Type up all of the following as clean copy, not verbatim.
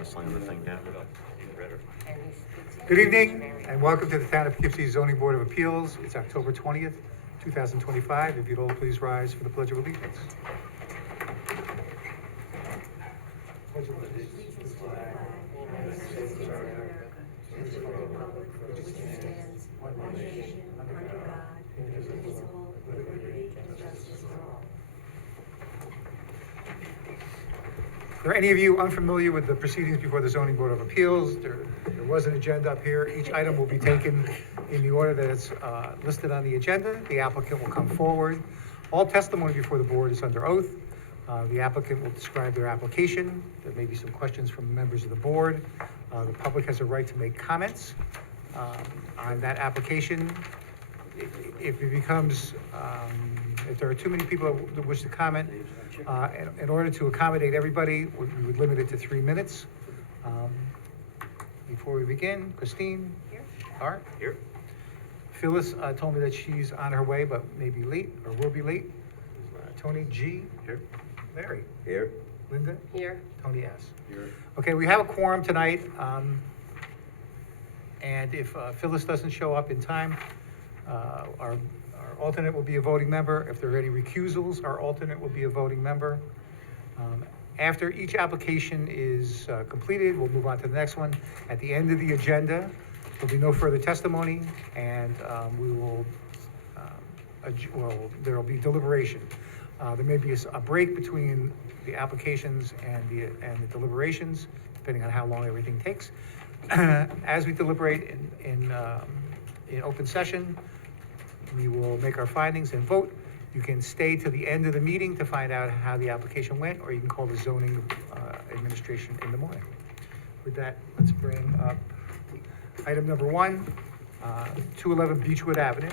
want to slam the thing down? Good evening, and welcome to the Town of Poughkeepsie Zoning Board of Appeals. It's October 20th, 2025. If you'd all please rise for the Pledge of Allegiance. Pledge of Allegiance to the flag of the United States of America, and to the republic for which it stands, one nation, under God, indivisible, with liberty and justice for all. Are there any of you unfamiliar with the proceedings before the Zoning Board of Appeals? There was an agenda up here. Each item will be taken in the order that it's listed on the agenda. The applicant will come forward. All testimony before the board is under oath. The applicant will describe their application. There may be some questions from members of the board. The public has a right to make comments on that application. If it becomes, if there are too many people that wish to comment, in order to accommodate everybody, we would limit it to 3 minutes. Before we begin, Christine? Here. Art? Here. Phyllis told me that she's on her way, but may be late, or will be late. Tony G? Here. Larry? Here. Linda? Here. Tony S. Here. Okay, we have a quorum tonight, and if Phyllis doesn't show up in time, our alternate will be a voting member. If there are any recusals, our alternate will be a voting member. After each application is completed, we'll move on to the next one. At the end of the agenda, there'll be no further testimony, and we will, there'll be deliberation. There may be a break between the applications and the deliberations, depending on how long everything takes. As we deliberate in open session, we will make our findings and vote. You can stay to the end of the meeting to find out how the application went, or you can call the zoning administration in the morning. With that, let's bring up item number 1, 211 Beechwood Avenue.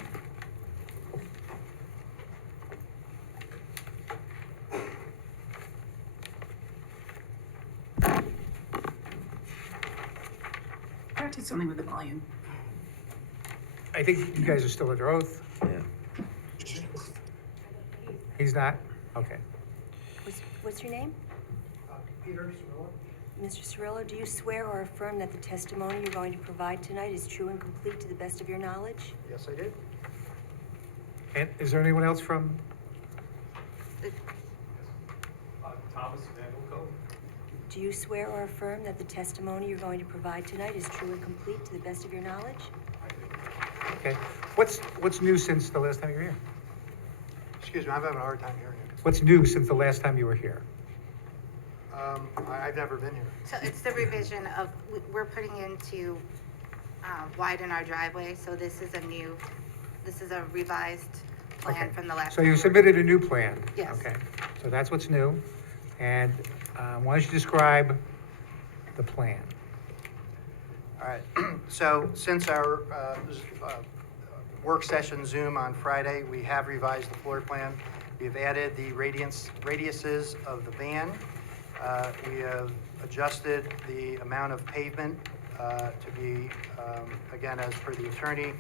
Practice something with the volume. I think you guys are still under oath. Yeah. He's not? Okay. What's your name? Peter Cirillo. Mr. Cirillo, do you swear or affirm that the testimony you're going to provide tonight is true and complete to the best of your knowledge? Yes, I did. And is there anyone else from? Thomas Vandelko. Do you swear or affirm that the testimony you're going to provide tonight is true and complete to the best of your knowledge? Okay. What's new since the last time you were here? Excuse me, I'm having a hard time hearing you. What's new since the last time you were here? I've never been here. So it's the revision of, we're putting in to widen our driveway, so this is a revised plan Okay. from the last. So you time. submitted a new plan? Yes. Okay, so that's what's new. And why don't you describe the plan? All right, so since our work session Zoom on Friday, we have revised the floor plan. We've added the radiuses of the van. We have adjusted the amount of pavement to be, again, as per the attorney,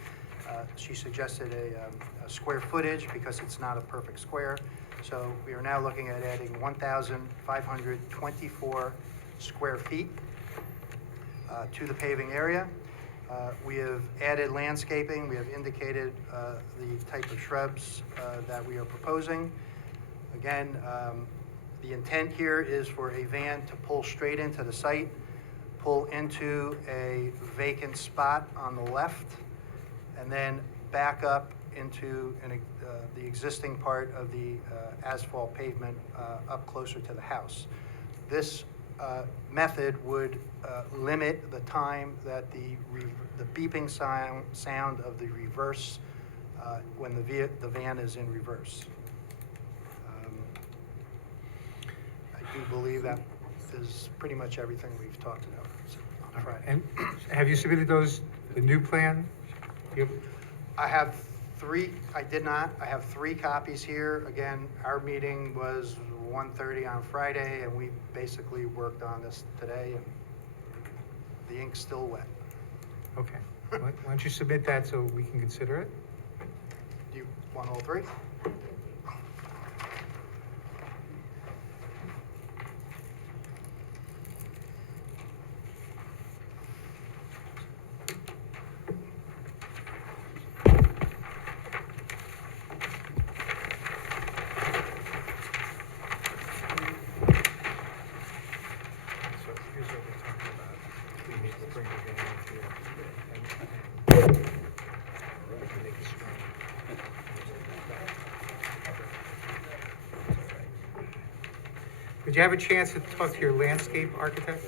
she suggested a square footage because it's not a perfect square. So we are now looking at adding 1,524 square feet to the paving area. We have added landscaping. We have indicated the type of shrubs that we are proposing. Again, the intent here is for a van to pull straight into the site, pull into a vacant spot on the left, and then back up into the existing part of the asphalt pavement up closer to the house. This method would limit the time that the beeping sound of the reverse when the van is in reverse. I do believe that is pretty much everything we've talked about on Friday. And have you submitted the new plan? I have three, I did not, I have 3 copies here. Again, our meeting was 1:30 on Friday, and we basically worked on this today, and the ink's still wet. Okay. Why don't you submit that so we can consider it? Do you want all 3? Did you have a chance to talk to your landscape architect?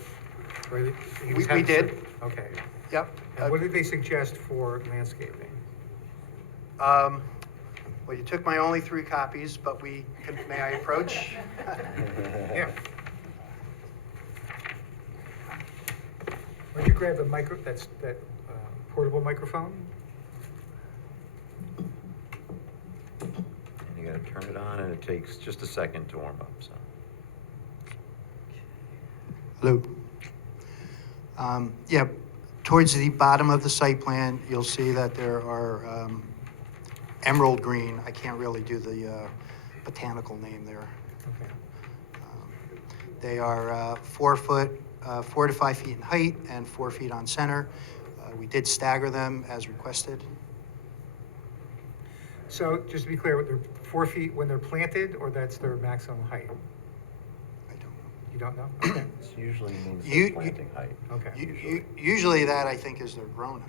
Or he was We having did. some- Okay. Yep. And what did they suggest for landscaping? Well, you took my only 3 copies, but may I approach? Yeah. Why don't you grab the that portable microphone? And you gotta turn it on, and it takes just a second to warm up, so. Hello. Yeah, towards the bottom of the site plan, you'll see that there are emerald green. I can't really do the botanical name there. Okay. They are 4 foot, 4 to 5 feet in height and 4 feet on center. We did stagger them as requested. So just to be clear, they're 4 feet when they're planted, or that's their maximum height? I don't know. You don't know? Okay. This usually means You- the planting height. Okay. Usually that, I think, is their grown.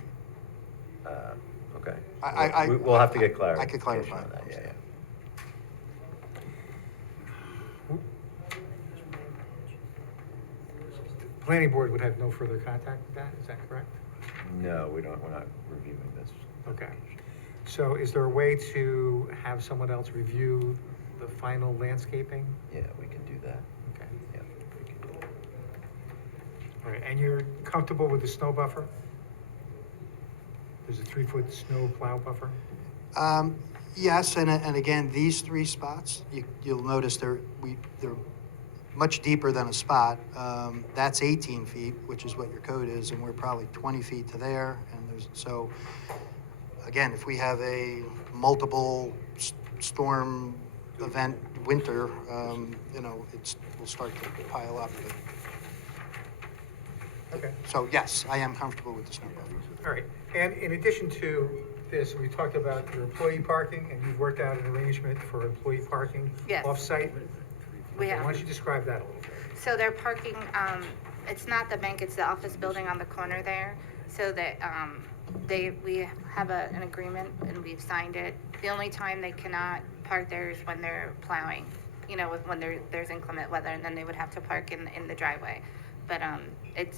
Okay. I- We'll have to get clarity. I could clarify. on that, yeah. Planning board would have no further contact with that, is that correct? No, we're not reviewing this. Okay. So is there a way to have someone else review the final landscaping? Yeah, we can do that. Okay. Yeah, we can do that. All right, and you're comfortable with the snow buffer? There's a 3-foot snow plow buffer? Yes, and again, these 3 spots, you'll notice they're much deeper than a spot. That's 18 feet, which is what your code is, and we're probably 20 feet to there. And so, again, if we have a multiple storm event winter, we'll start to pile up. Okay. So yes, I am comfortable with the snow buffer. All right, and in addition to this, we talked about your employee parking, and you've worked out an arrangement for employee parking Yes. off-site? We Okay, have. Why don't you describe that a little bit? So they're parking, it's not the bank, it's the office building on the corner there. So that, we have an agreement and we've signed it. The only time they cannot park there is when they're plowing, when there's inclement weather, and then they would have to park in the driveway. But,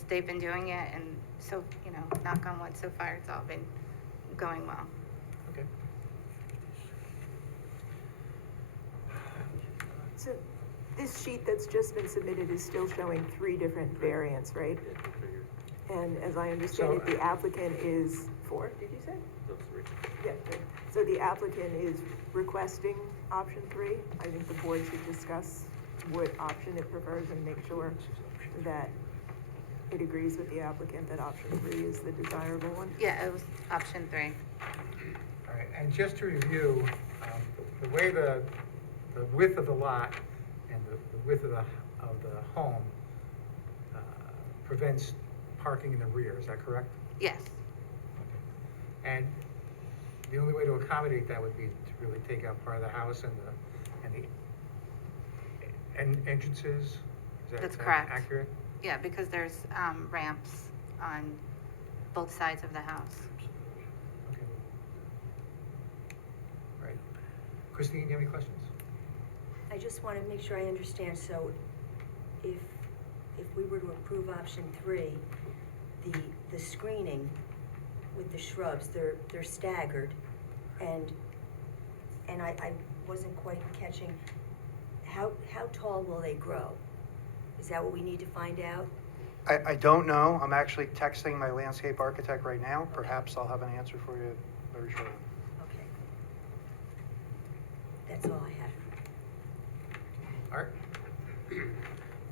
they've been doing it, and so, knock on wood, so far it's all been going well. Okay. So this sheet that's just been submitted is still showing 3 different variants, right? And as I understand it, the applicant is 4, did you say? Yeah, good. So the applicant is requesting option 3. I think the board should discuss what option it prefers and make sure that it agrees with the applicant that option 3 is the desirable one. Yeah, it was option 3. All right, and just to review, the way the width of the lot and the width of the home prevents parking in the rear, is that correct? Yes, And the only way to accommodate that would be to really take out part of the house and the entrances? Is That's that correct. accurate? yeah, because there's, ramps on both sides of the house. Okay. Right. Christine, you have any questions? I just want to make sure I understand, so if we were to approve option 3, the screening with the shrubs, they're staggered, and I wasn't quite catching, how tall will they grow? Is that what we need to find out? I don't know. I'm actually texting my landscape architect right now. Perhaps I'll have an answer for you very shortly. Okay. That's all I have. Art?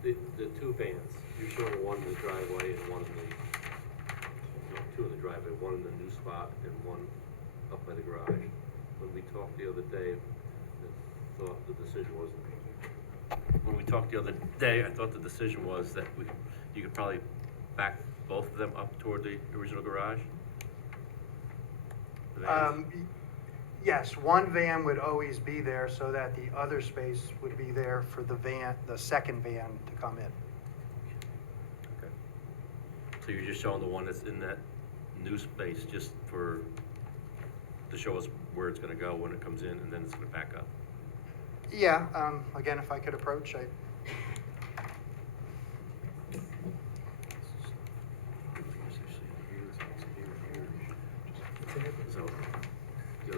The 2 vans, you're showing one in the driveway and one in no, 2 in the driveway, one in the new spot and one up by the garage. When we talked the other day, I thought the decision was, that you could probably back both of them up toward the original garage? The vans? Yes, one van would always be there so that the other space would be there for the second van to come in. Okay. So you're just showing the one that's in that new space just to show us where it's gonna go when it comes in, and then it's gonna back up? Yeah, again, if I could approach,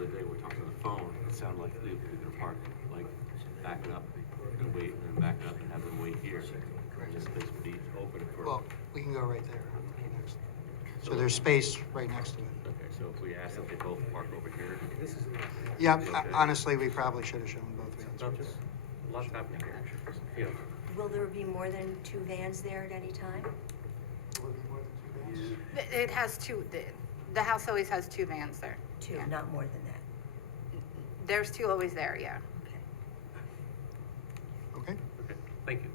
other day, we were talking on the phone, it sounded like they were gonna park, like, back it up, and wait, and then back it up and have them wait here. This space would be open for. Well, we can go right there. So there's space right next to it. Okay, so if we ask that they both park over here. Yeah, honestly, we probably should have shown both No, vans. just, a lot's happening here. Yeah. Will there be more than 2 vans there at any time? It has two, the house always has 2 vans there. 2, Yeah. not more than that. There's 2 always there, yeah. Okay. Okay? Okay, thank you.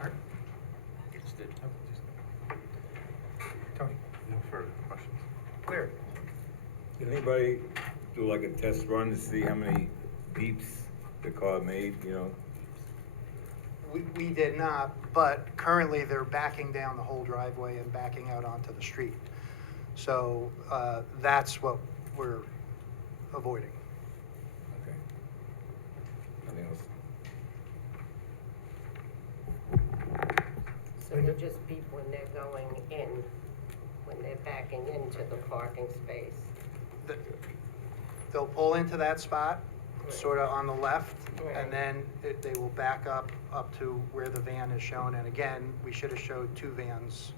Art? Just did. Tony? No further questions. Larry? Did anybody do like a test run to see how many beeps the car made, you know? We did not, but currently they're backing down the whole driveway and backing out onto the street. So that's what we're avoiding. Okay. Nothing else? So they just beep when they're going in, when they're backing into the parking space? They'll pull into that spot, sort of on the left, Right. and then they will back up to where the van is shown. And again, we should have showed 2 vans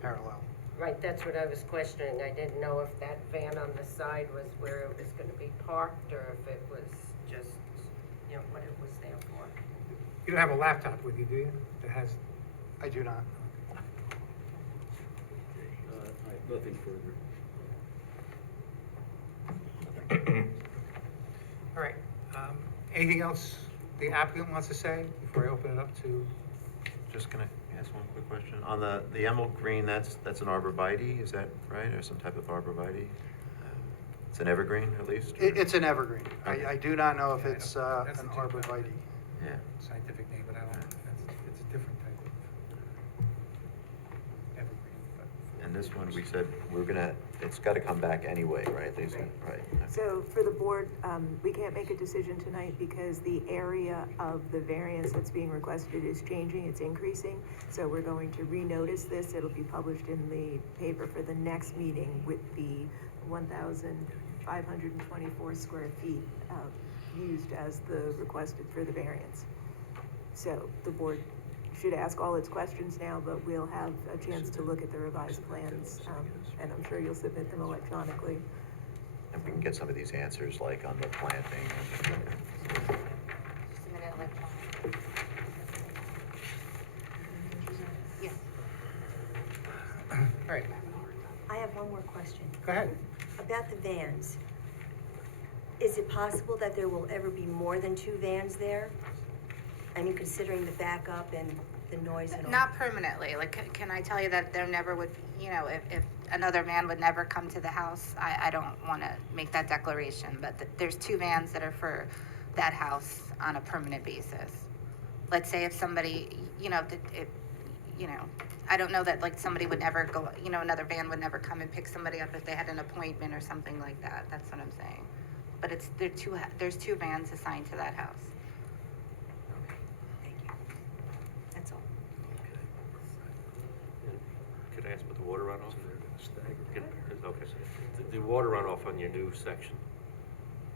parallel. Right, that's what I was questioning. I didn't know if that van on the side was where it was gonna be parked, or if it was just, you know, what it was there for. You don't have a laptop with you, do you? That has, I do not. Nothing further. all right. Anything else the applicant wants to say before I open it up to? Just gonna ask one quick question. On the emerald green, that's an arborvitae, is that right? Or some type of arborvitae? It's an evergreen at least? or- It's an evergreen. I do not know if Yeah, I it's don't- that's an the type of- arborvitae. Yeah. Scientific name, but I don't, it's a different type of evergreen, but. And this one, we said we're gonna, it's gotta come back anyway, right, Lisa? Right. So for the board, we can't make a decision tonight because the area of the variance that's being requested is changing, it's increasing. So we're going to renotice this, it'll be published in the paper for the next meeting with the 1,524 square feet used as the requested for the variance. So the board should ask all its questions now, but we'll have a chance to look at the revised plans, and I'm sure you'll submit them electronically. And we can get some of these answers, like on the planting. Submit it electronically. Yes. All right, I have one more question. go ahead. About the vans. Is it possible that there will ever be more than 2 vans there? I mean, considering the backup and the noise and all. Not permanently, like, can I tell you that there never would, you know, if another van would never come to the house, I don't wanna make that declaration, but there's 2 vans that are for that house on a permanent basis. Let's say if somebody, you know, I don't know that like somebody would never go, you know, another van would never come and pick somebody up if they had an appointment or something like that, that's what I'm saying. But there's 2 vans assigned to that house. Thank you. That's all. Could I ask about the water runoff? Okay. The water runoff on your new section,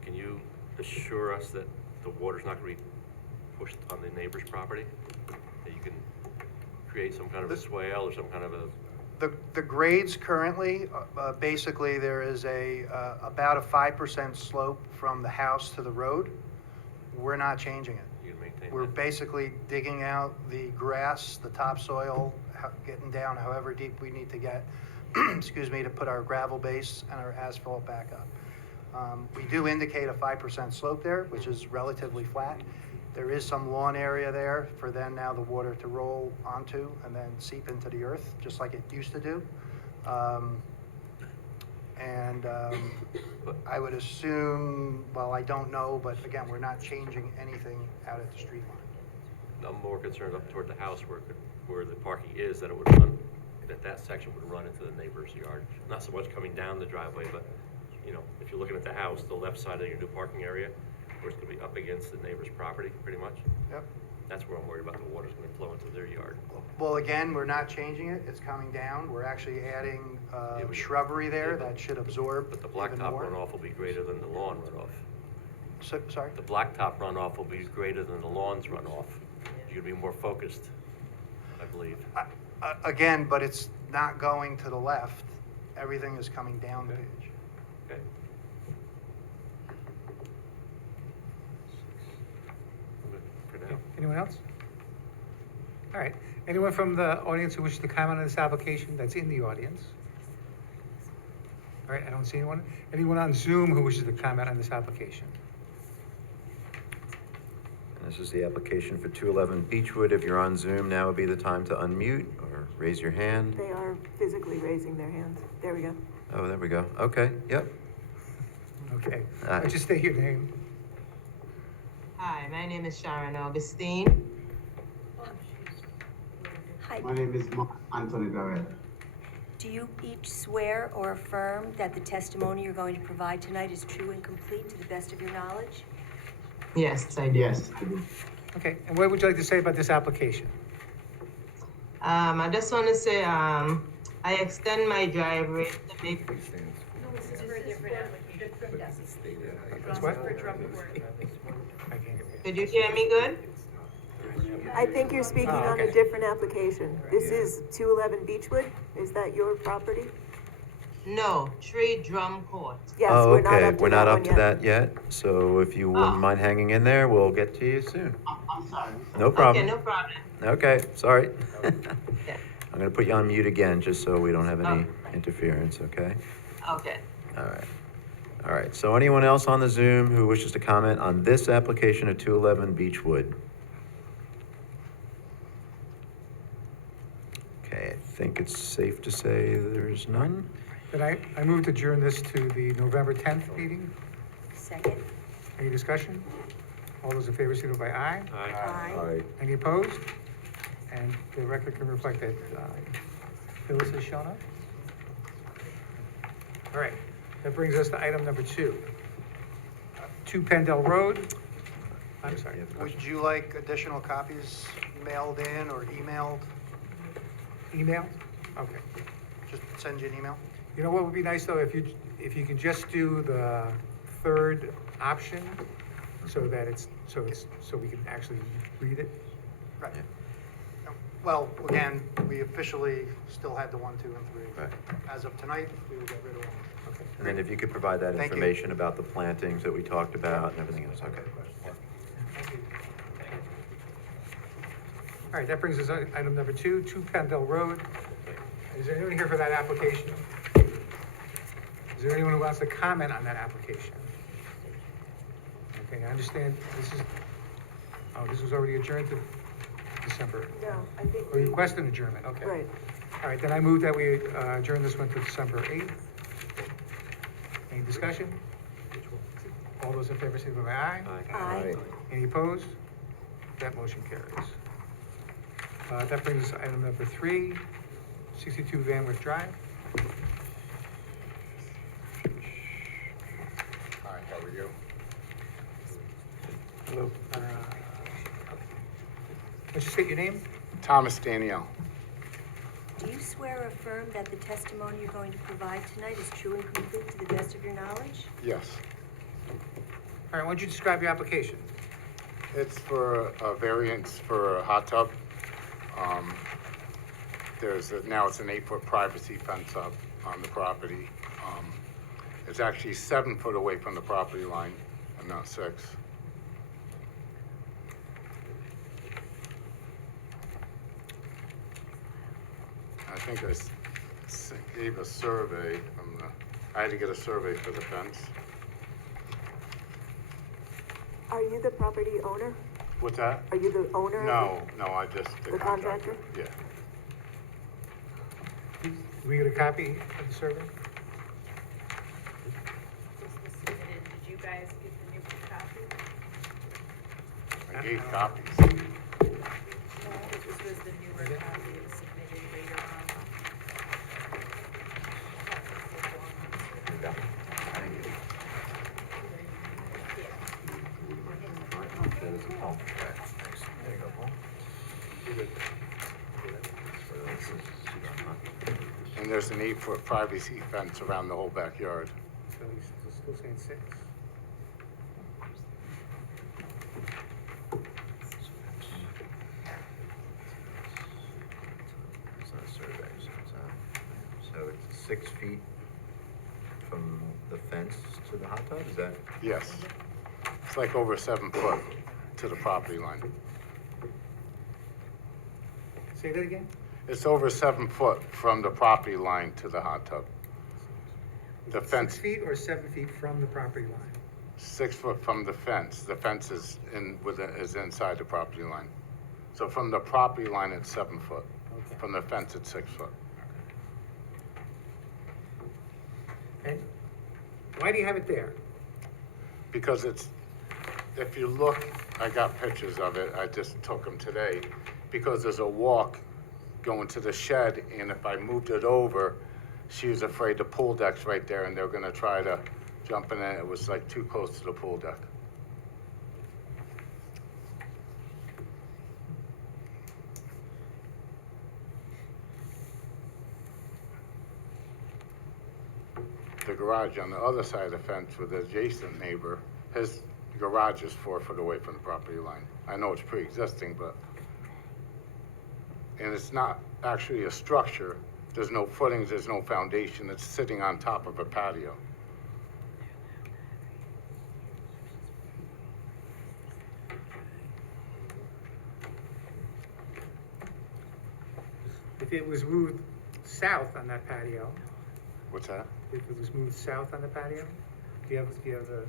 can you assure us that the water's not gonna be pushed on the neighbor's property? That you can create some kind of a swale or some kind of a, The grades currently, basically, there is about a 5% slope from the house to the road. We're not changing it. you can maintain We're that? basically digging out the grass, the topsoil, getting down however deep we need to get, excuse me, to put our gravel base and our asphalt back up. We do indicate a 5% slope there, which is relatively flat. There is some lawn area there for then now the water to roll onto and then seep into the earth, just like it used to do. I would assume, well, I don't know, but again, we're not changing anything out at the street line. I'm more concerned up toward the house where the parking is, that it would run, that section would run into the neighbor's yard. Not so much coming down the driveway, but, you know, if you're looking at the house, the left side of your new parking area, where it's gonna be up against the neighbor's property, pretty much. Yep. That's where I'm worried about the water's gonna flow into their yard. Well, again, we're not changing it, it's coming down, we're actually adding Yeah, but- shrubbery there yeah, but- that should absorb But the even blacktop more. runoff will be greater than the lawn runoff. So, sorry? The blacktop runoff will be greater than the lawn's runoff. You're gonna be more focused, I believe. Again, but it's not going to the left, everything is coming down the page. Okay. For now. Anyone else? All right, anyone from the audience who wishes to comment on this application that's in the audience? All right, I don't see anyone. Anyone on Zoom who wishes to comment on this application? And this is the application for 211 Beechwood. If you're on Zoom, now would be the time to unmute or raise your hand. They are physically raising their hands. There we go. Oh, there we go. Okay, yep. Okay, Aye. just state your name. Hi, my name is Sharon Augustine. Hi, My name is Mark Anthony Garrett. do you each swear or affirm that the testimony you're going to provide tonight is true and complete to the best of your knowledge? Yes, I do. Yes, I do. Okay, and what would you like to say about this application? I just want to say, I extend my driveway to make. That's what? I can't get it. Could you hear me good? I think you're speaking on a okay. different application. This is 211 Beechwood. Is that your property? No, Tree Drum Court. Yes, Oh, we're not okay, up to we're that not one up to yet. that yet. So if you wouldn't Oh. mind hanging in there, we'll get to you soon. I'm sorry. No Okay, problem. no problem. Okay, sorry. Yeah. I'm gonna put you on mute again, just so we don't have any Oh. interference, okay? Okay. All right. All right, so anyone else on the Zoom who wishes to comment on this application of 211 Beechwood? Okay, I think it's safe to say there's none. Then I move to adjourn this to the November 10th meeting. Second? Any discussion? All those in favor, signify by aye. Aye. Any opposed? And the record can reflect that Phyllis has shown up. All right, that brings us to item number 2. 2 Pendle Road. I'm sorry. Would you like additional copies mailed in or emailed? Email? Okay. Just send you an email? You know what would be nice, though, if you can just do the third option, so that so we can actually read it. Right. Well, again, we officially still had the 1, 2, and 3. Right. As of tonight, we will get rid of 1. Okay. And then if you could provide that Thank you. information about the plantings that we talked about and everything else, okay? All right, that brings us to item number 2, 2 Pendle Road. Is there anyone here for that application? Is there anyone who wants to comment on that application? Okay, I understand this was already adjourned to December. No, I think Or you request an adjournment, okay. Right. All right, then I move that we adjourn this one to December 8th. Any discussion? All those in favor, signify by aye. Aye. Any opposed? That motion carries. That brings us to item number 3, 62 Van Wyck Drive. Hi, how are you? Hello. Let's just state your name. Thomas Danielle. Do you swear or affirm that the testimony you're going to provide tonight is true and complete to the best of your knowledge? Yes. All right, why don't you describe your application? It's for a variance for a hot tub. Now it's an 8-foot privacy fence up on the property. It's actually 7 foot away from the property line and not 6. I think gave a survey I had to get a survey for the fence. Are you the property owner? What's that? Are you the owner? of No, I just, The contractor? Yeah. Did we get a copy of the survey? Did you guys get the new copy? I gave copies. No, this was the newer copy that was submitted later on. And there's an 8-foot privacy fence around the whole backyard. So he's still saying 6? It's not a survey, so it's 6 feet from the fence to the hot tub, is that? Yes. It's like over 7 foot to the property line. Say that again? It's over 7 foot from the property line to the hot tub. The fence, 6 feet or 7 feet from the property line? 6 foot from the fence. The fence is is inside the property line. So from the property line, it's 7 foot. Okay. From the fence, it's 6 foot. And why do you have it there? Because if you look, I got pictures of it, I just took them today, because there's a walk going to the shed, and if I moved it over, she was afraid the pool deck's right there, and they're gonna try to jump in it. It was like too close to the pool deck. The garage on the other side of the fence with the adjacent neighbor, his garage is 4 foot away from the property line. I know it's pre-existing, but, and it's not actually a structure. There's no footings, there's no foundation. It's sitting on top of a patio. If it was moved south on that patio, What's that? if it was moved south on the patio, do you have the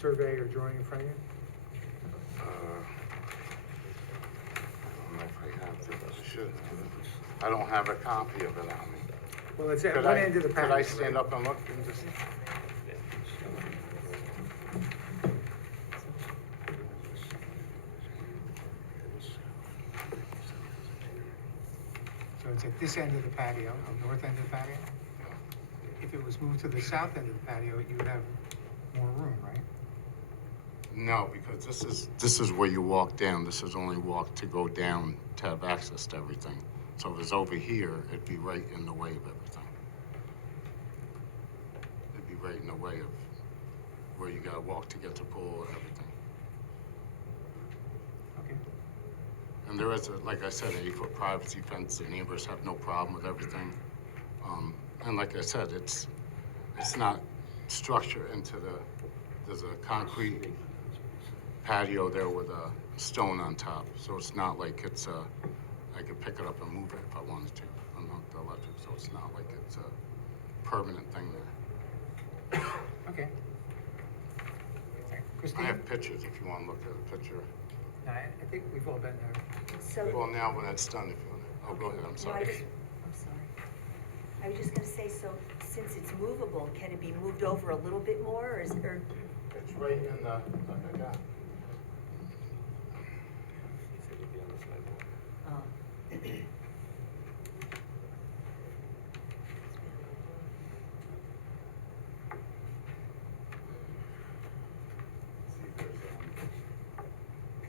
survey or drawing in front of you? I don't know if I have it. I should have it. I don't have a copy of it on me. Well, it's at Could one I- end of the patio. Could I stand right? up and look and just? So it's at this end of the patio, the north end of the patio? If it was moved to the south end of the patio, you would have more room, right? No, because this is where you walk down. This is only walk to go down to have access to everything. So if it's over here, it'd be right in the way of everything. It'd be right in the way of where you gotta walk to get to pool and everything. Okay. And there is, like I said, an 8-foot privacy fence. The neighbors have no problem with everything. And like I said, it's not structured into there's a concrete patio there with a stone on top. So it's not like I could pick it up and move it if I wanted to. I'm not the electric, so it's not like it's a permanent thing there. Okay. I Christine? have pictures if you want to look at a picture. No, I think we've all been there. So. Well, now when it's done, if you want to, oh, go ahead, I'm No, sorry. I'm sorry. I was just gonna say, so since it's movable, can it be moved over a little bit more, or is, or, It's right in the, like I got. oh. See,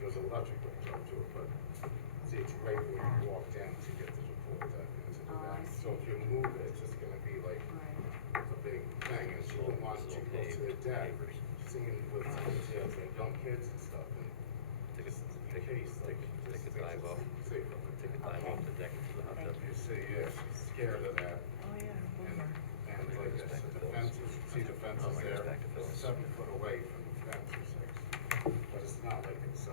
there's electric goes up to it, but see, it's right where you walk down to get to the pool deck into the Oh, I back. see. So if you move it, it's just gonna be like a big thing, and she don't want to go to the deck, singing with kids and young kids and stuff, and just in case, like, Take a dive off. Safe. Take a dive off the deck into the hot tub. You see, yeah, she's scared of that. Oh, yeah. And like I said, the fence is, see the fence is there, it's 7 foot away from the fence or 6. But it's not like it's,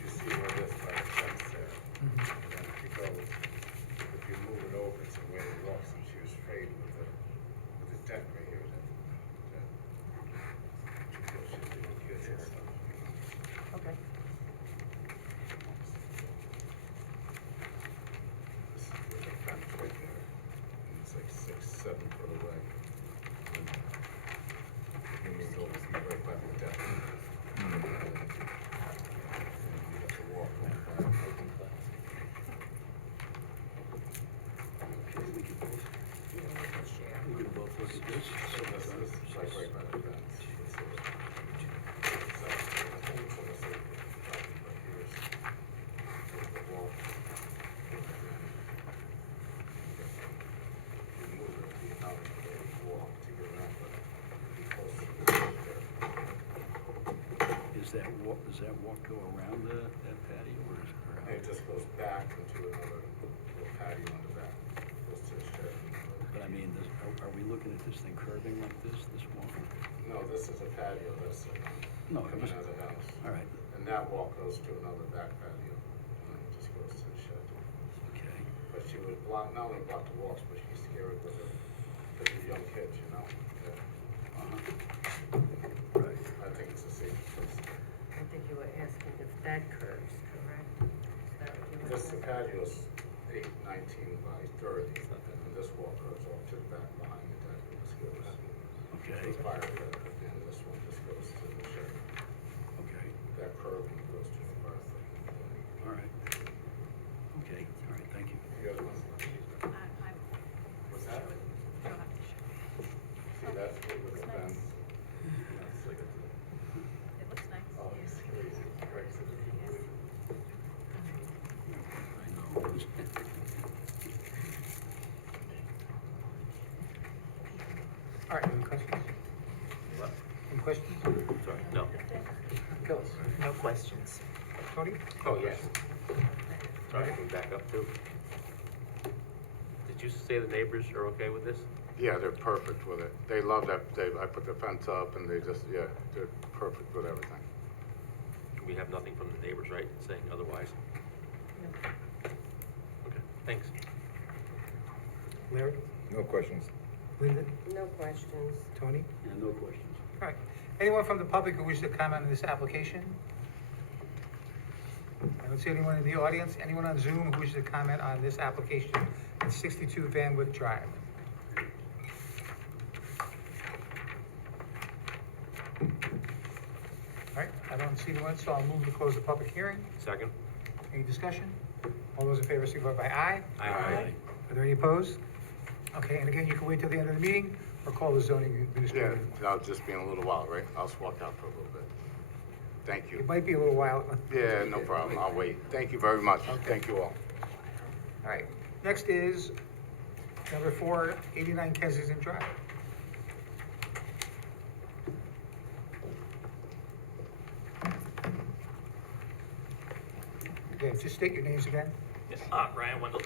you see where it is by the fence there. And then if you go, if you move it over to where it walks, and she was afraid with the deck right here, that she feels she's doing kids and stuff. Okay. This is where the fence right there, and it's like 6, 7 foot away. And you go right by the deck. And you have to walk over by. We could both look at this. So this is like right by the fence. does that walk go around that patio or is it? It just goes back into another little patio on the back, goes to the shed. But I mean, are we looking at this thing curving like this walk? No, this is a patio, that's No, coming just- out of the house. All right, And that walk goes to another back patio, and it just goes to the shed. okay. But she would block, not only block the walks, but she's scared with her, with the young kids, you know? Yeah. Right. I think it's a safe place. I think you were asking if that curves, correct? Is that what you were This saying? patio's 819 by 30, and then this wall goes off to the back behind it, that goes, Okay, goes fire pit, and this one just goes to the shed. okay, That curving goes to the fire pit. all right. Okay, all right, thank you. The other one, what's that? See, that's what with the fence. That's like a, It looks nice. oh, it's crazy. Greg's in it. I know. All right, any questions? Any questions? Sorry, no. Phyllis? No questions. Tony? Oh, yes. Sorry, can we back up too? Did you say the neighbors are okay with this? Yeah, they're perfect with it. They love that, I put the fence up and they just, yeah, they're perfect with everything. We have nothing from the neighbors, right, saying otherwise? Okay, thanks. Larry? No questions. Linda? No questions. Tony? Yeah, no questions. All right. Anyone from the public who wishes to comment on this application? I don't see anyone in the audience. Anyone on Zoom who wishes to comment on this application at 62 Van Wyck Drive? All right, I don't see anyone, so I'll move to close the public hearing. Second? Any discussion? All those in favor signify by aye. Aye. Are there any opposed? Okay, and again, you can wait till the end of the meeting or call the zoning Yeah, administrator. I'll just be in a little while, right? I'll just walk out for a little bit. Thank you. It might be a little while. Yeah, no problem. I'll wait. Thank you very much. Thank you all. All right, next is number 4, 89 Kensington Drive. Okay, just state your names again. Yes, Ryan Wendell.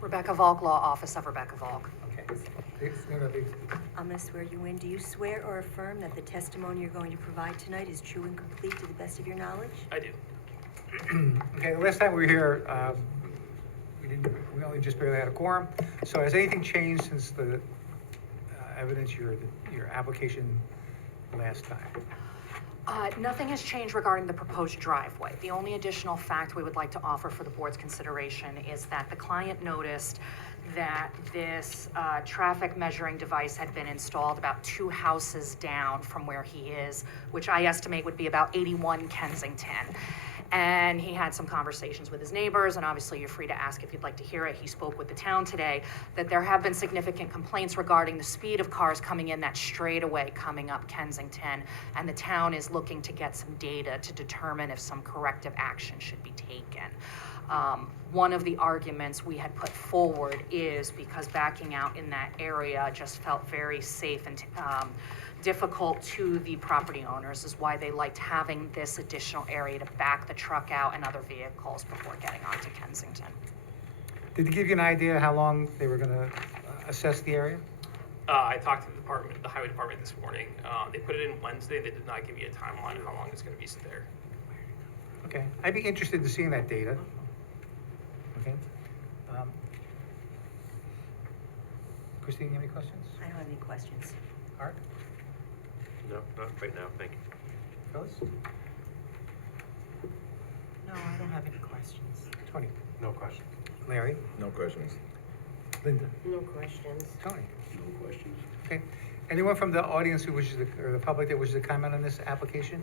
Rebecca Volk, Law Office of Rebecca Volk. Okay. Please. I'm going to swear you in. Do you swear or affirm that the testimony you're going to provide tonight is true and complete to the best of your knowledge? I do. Okay, the last time we were here, we only just barely had a quorum. So has anything changed since the evidence, your application last time? Nothing has changed regarding the proposed driveway. The only additional fact we would like to offer for the board's consideration is that the client noticed that this traffic measuring device had been installed about 2 houses down from where he is, which I estimate would be about 81 Kensington. And he had some conversations with his neighbors, and obviously you're free to ask if you'd like to hear it. He spoke with the town today that there have been significant complaints regarding the speed of cars coming in that straightaway coming up Kensington, and the town is looking to get some data to determine if some corrective action should be taken. One of the arguments we had put forward is because backing out in that area just felt very safe and difficult to the property owners, is why they liked having this additional area to back the truck out and other vehicles before getting onto Kensington. Did they give you an idea how long they were gonna assess the area? I talked to the highway department this morning. They put it in Wednesday. They did not give me a timeline how long it's going to be there. Okay, I'd be interested in seeing that data. Okay. Christine, you have any questions? I don't have any questions. Art? No, not right now, thank you. Phyllis? No, I don't have any questions. Tony? No question. Larry? No questions. Linda? No questions. Tony? No questions. Okay. Anyone from the audience who wishes to, or the public that wishes to comment on this application?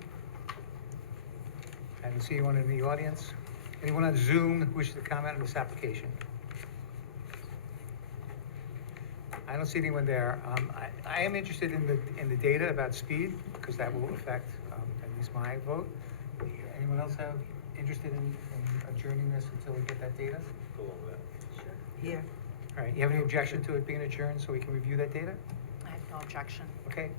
I don't see anyone in the audience. Anyone on Zoom who wishes to comment on this application? I don't see anyone there. I am interested in the data about speed, because that will affect, at least my vote. Anyone else have interested in adjourning this until we get that data? Go along with that. Here. All right, you have any objection to it being adjourned so we can review that data? I have no objection. Okay.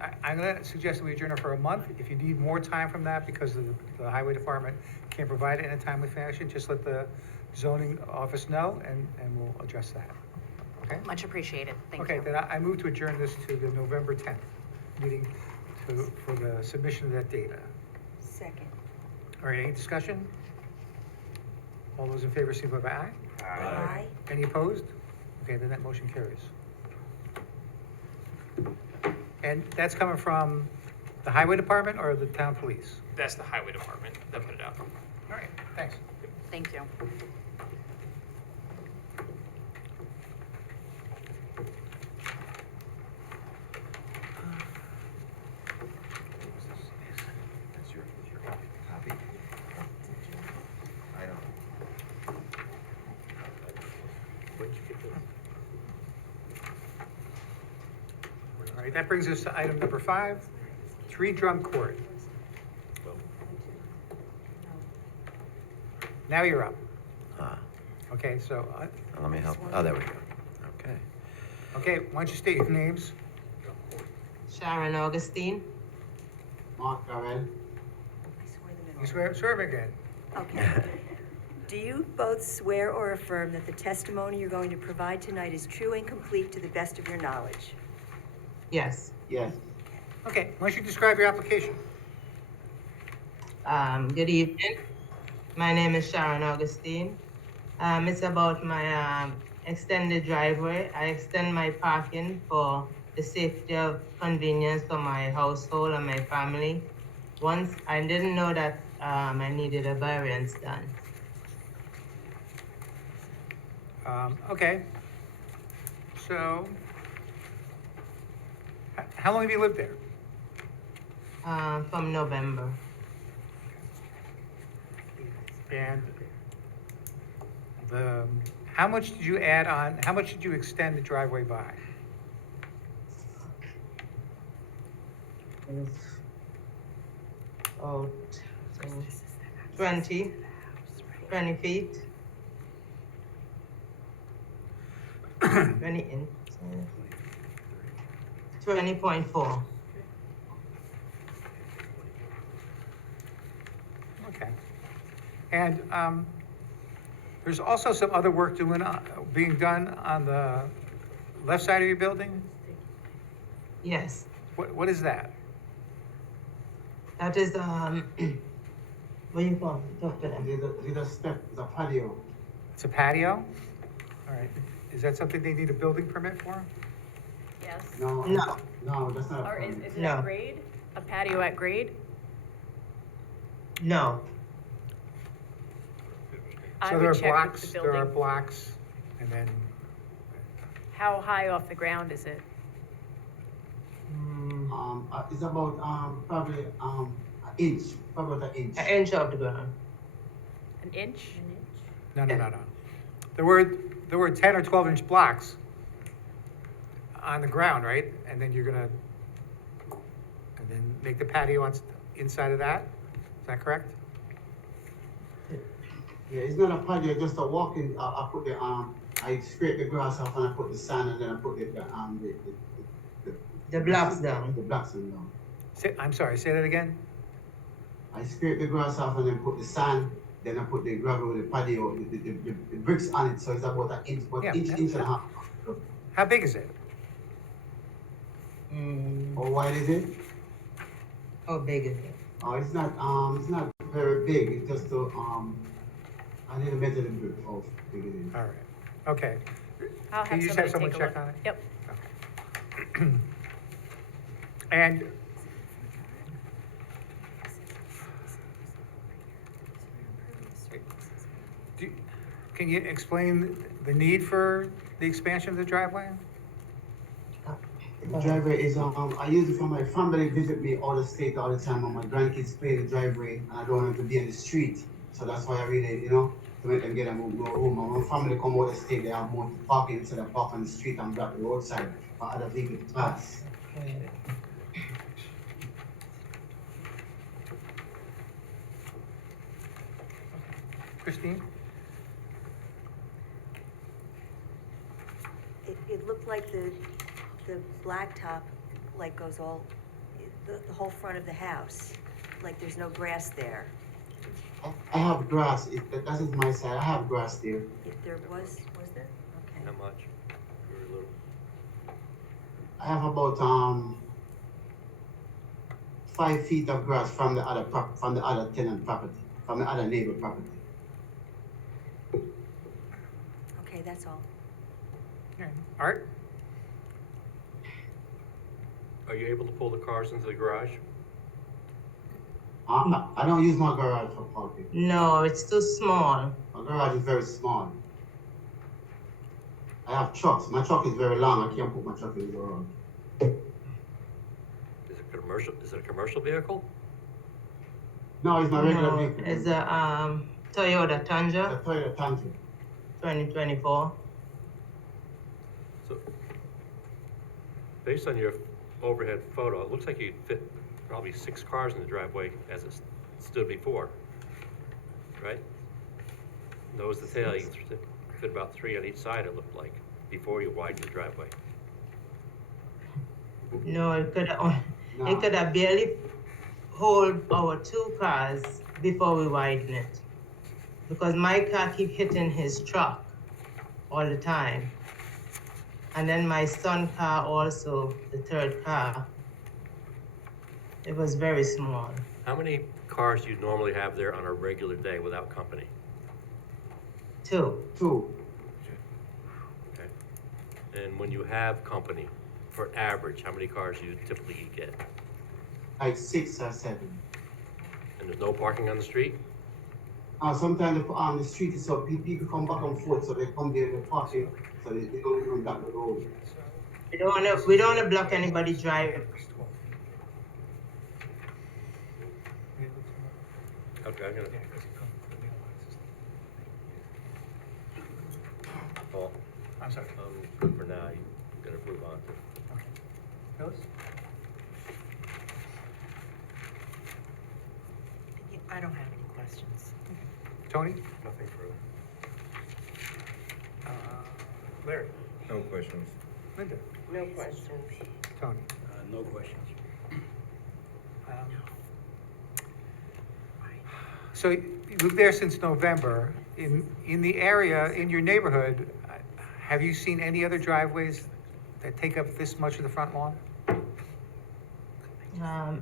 I'm gonna suggest that we adjourn it for a month. If you need more time from that, because the highway department can't provide it in a timely fashion, just let the zoning office know, and we'll address that. Okay? Much appreciated, thank you. Okay, then I move to adjourn this to the November 10th meeting for the submission of that data. Second. All right, any discussion? All those in favor, signify by aye. Aye. Any opposed? Okay, then that motion carries. And that's coming from the highway department or the town police? That's the highway department that put it out. All right, thanks. Thank you. That's your copy. I don't. Where'd you get this? All right, that brings us to item number 5, 3 Drum Court. Now you're up. Ah, Okay, so, let me help. Oh, there we go. Okay. okay, why don't you state your names? Sharon Augustine. Mark Garrett. I swear them in. You swear again. Okay. Do you both swear or affirm that the testimony you're going to provide tonight is true and complete to the best of your knowledge? Yes. Yes. Okay, why don't you describe your application? Good evening. My name is Sharon Augustine. It's about my extended driveway. I extend my parking for the safety of convenience for my household and my family. Once I didn't know that I needed a variance done. Okay. So, how long have you lived there? From November. And how much did you add on, how much did you extend the driveway by? Oh, 20 feet. 20 in, 20.4. Okay. And there's also some other work being done on the left side of your building? Yes, What is that? that is, what do you call it? Talk to them. It's a step, it's a patio. It's a patio? All right. Is that something they need a building permit for? Yes. No. No. No, that's not. Or is it No. at grade? A patio at grade? No, I So there are would check with blocks, the there are building. blocks, and then, How high off the ground is it? It's about, probably, an inch, probably about an inch. an inch off the ground. An inch? no. There were 10 or 12-inch blocks on the ground, right? And then and then make the patio inside of that? Is that correct? Yeah, it's not a patio, just a walking, I put the, I scrape the grass off and I put the sand and then I put The blocks down. The blocks down. I'm sorry, say that again? I scrape the grass off and then put the sand, then I put the gravel, the patio, the bricks on it, so it's about an inch, Yeah, inch and a half. How big is it? How wide is it? How big is it? It's not very big, it's just to, I need to measure the brick, how big it is. All right, okay. I'll Can have you just have somebody someone take a check look. on it? Yep. And can you explain the need for the expansion of the driveway? The driveway is, I use it for my family visit me all the state all the time, and my grandkids play the driveway, and I don't want them to be in the street. So that's why I really, to make them get a more room. And when family come out the state, they have more parking instead of park on the street and block the roadside for other vehicles to pass. Christine? It looked like the blacktop, like, goes all the whole front of the house, like there's no grass there. I have grass, that is my side, I have grass there. If there was there? Okay. Not much, very little. I have about 5 feet of grass from the other from the other tenant property, from the other neighbor property. Okay, that's all. Okay. Art? Are you able to pull the cars into the garage? I don't use my garage for parking. No, it's too small. My garage is very small. I have trucks. My truck is very long. I can't put my truck in the garage. Is it a commercial vehicle? No, it's my regular No, vehicle. it's a Toyota Tundra. It's a Toyota Tundra. 2024. So, based on your overhead photo, it looks like you'd fit probably 6 cars in the driveway as it stood before, right? Nose to tail, you could fit about 3 on each side, it looked like, before you widened the driveway. No, it could have barely hold our 2 cars before we widen it. Because my car keep hitting his truck all the time. And then my son's car also, the 3rd car. It was very small. How many cars do you normally have there on a regular day without company? 2. Okay. And when you have company, for average, how many cars do you typically get? Like 6 or 7. And there's no parking on the street? Sometimes on the street is so people come back and forth, so they come there and parking, so they don't even block the road. We don't wanna block anybody driving. Okay, I'm gonna. Paul, I'm sorry. good for now, you gotta move on to. Phyllis? I don't have any questions. Tony? Nothing further. Larry? No questions. Linda? No questions. Tony? No questions. So you lived there since November. In the area, in your neighborhood, have you seen any other driveways that take up this much of the front lawn? No.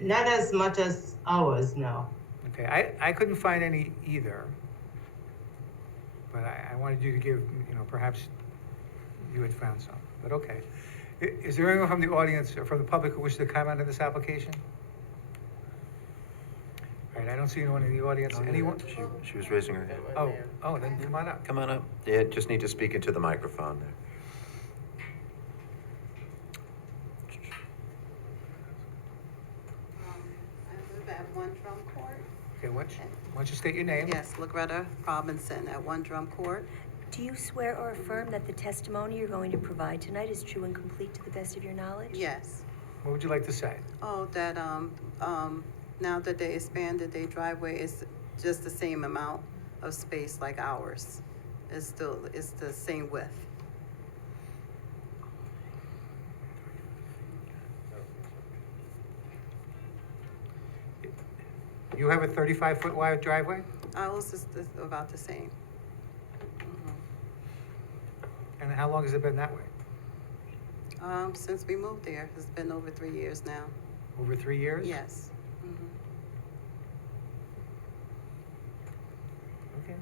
Not as much as ours, no. Okay, I couldn't find any either. But I wanted you to give, perhaps you had found some, but okay. Is there anyone from the audience or from the public who wishes to comment on this application? All right, I don't see anyone in the audience. Anyone? She was raising her hand. Oh, then come on up. Come on up. Yeah, just need to speak into the microphone there. I live at One Drum Court. Okay, why don't you state your name? Yes, Loretta Robinson at One Drum Court. Do you swear or affirm that the testimony you're going to provide tonight is true and complete to the best of your knowledge? Yes. What would you like to say? Oh, that, now that they expanded their driveway, it's just the same amount of space like ours. It's the same width. You have a 35-foot wide driveway? Ours is about the same. And how long has it been that way? Since we moved there, it's been over 3 years now. Over 3 years? Yes. Mhm. Okay.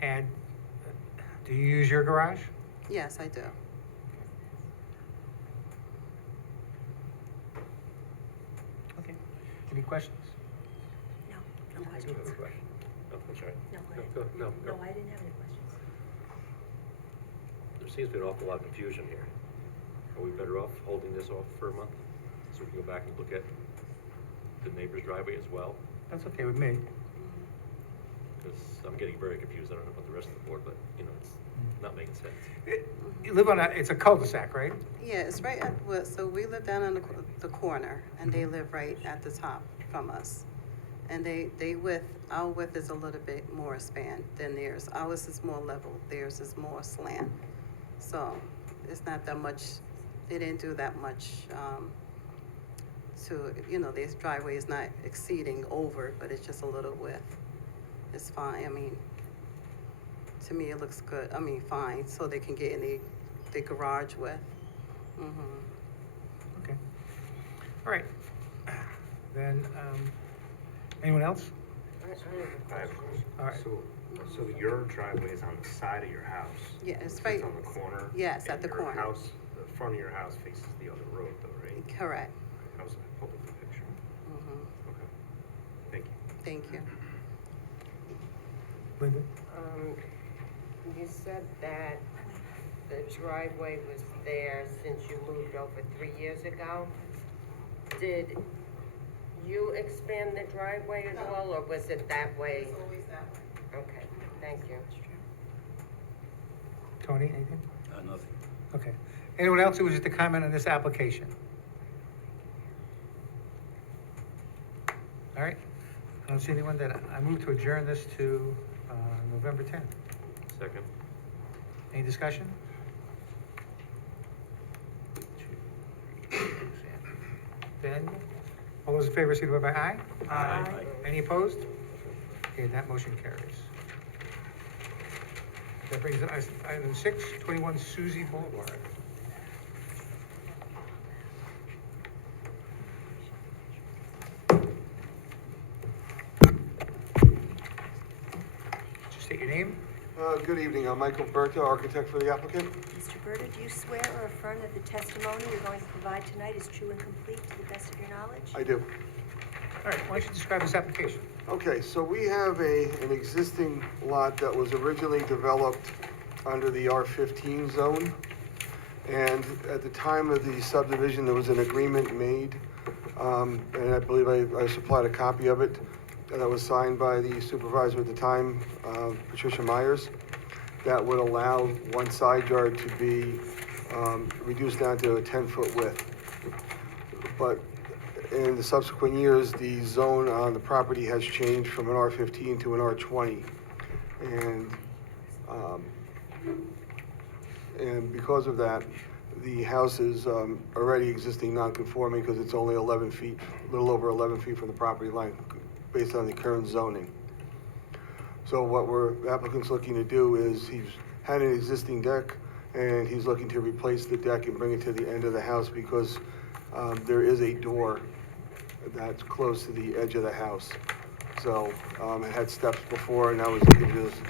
And do you use your garage? Yes, I do. Okay. Any questions? No, no I do questions. have a question. Oh, I'm sorry. No, go ahead. No, No, I didn't have any questions. There seems to be an awful lot of confusion here. Are we better off holding this off for a month? So we can go back and look at the neighbor's driveway as well? That's okay with me. Because I'm getting very confused. I don't know about the rest of the board, but, it's not making sense. You live on it's a cul-de-sac, right? Yeah, it's right at, so we live down on the corner, and they live right at the top from us. And our width is a little bit more span than theirs. Ours is more level, theirs is more slant. So it's not that much, they didn't do that much, this driveway is not exceeding over, but it's just a little width. It's fine, I mean, to me, it looks good, fine, so they can get in the garage with. Okay. All right. Then, anyone else? I have a I have a question. All right. So your driveway is on the side of your house? Yeah, it's It's right. on the corner? Yes, at the corner. And your house, the front of your house faces the other road though, right? Correct. I was holding the picture. Okay. Thank you. Thank you. Linda? You said that the driveway was there since you moved over 3 years ago. Did you expand the driveway as well, or was it that way? It's always that way. Okay, thank you. Tony, anything? Nothing. Okay. Anyone else who wishes to comment on this application? All right. I don't see anyone. Then I move to adjourn this to November 10th. Second. Any discussion? Ben? All those in favor, signify by aye. Aye. Any opposed? Okay, that motion carries. That brings us item 6, 21 Suzie Boulevard. Just state your name. Good evening, I'm Michael Berta, architect for the applicant. Mr. Berta, do you swear or affirm that the testimony you're going to provide tonight is true and complete to the best of your knowledge? I do. All right, why don't you describe this application? Okay, so we have an existing lot that was originally developed under the R15 zone. And at the time of the subdivision, there was an agreement made, and I believe I supplied a copy of it, that was signed by the supervisor at the time, Patricia Myers, that would allow one side yard to be reduced down to a 10-foot width. But in the subsequent years, the zone on the property has changed from an R15 to an R20. And because of that, the house is already existing non-conforming because it's only 11 feet, a little over 11 feet from the property line based on the current zoning. So what the applicant's looking to do is he's had an existing deck and he's looking to replace the deck and bring it to the end of the house because there is a door that's close to the edge of the house. So it had steps before, and now he's looking to just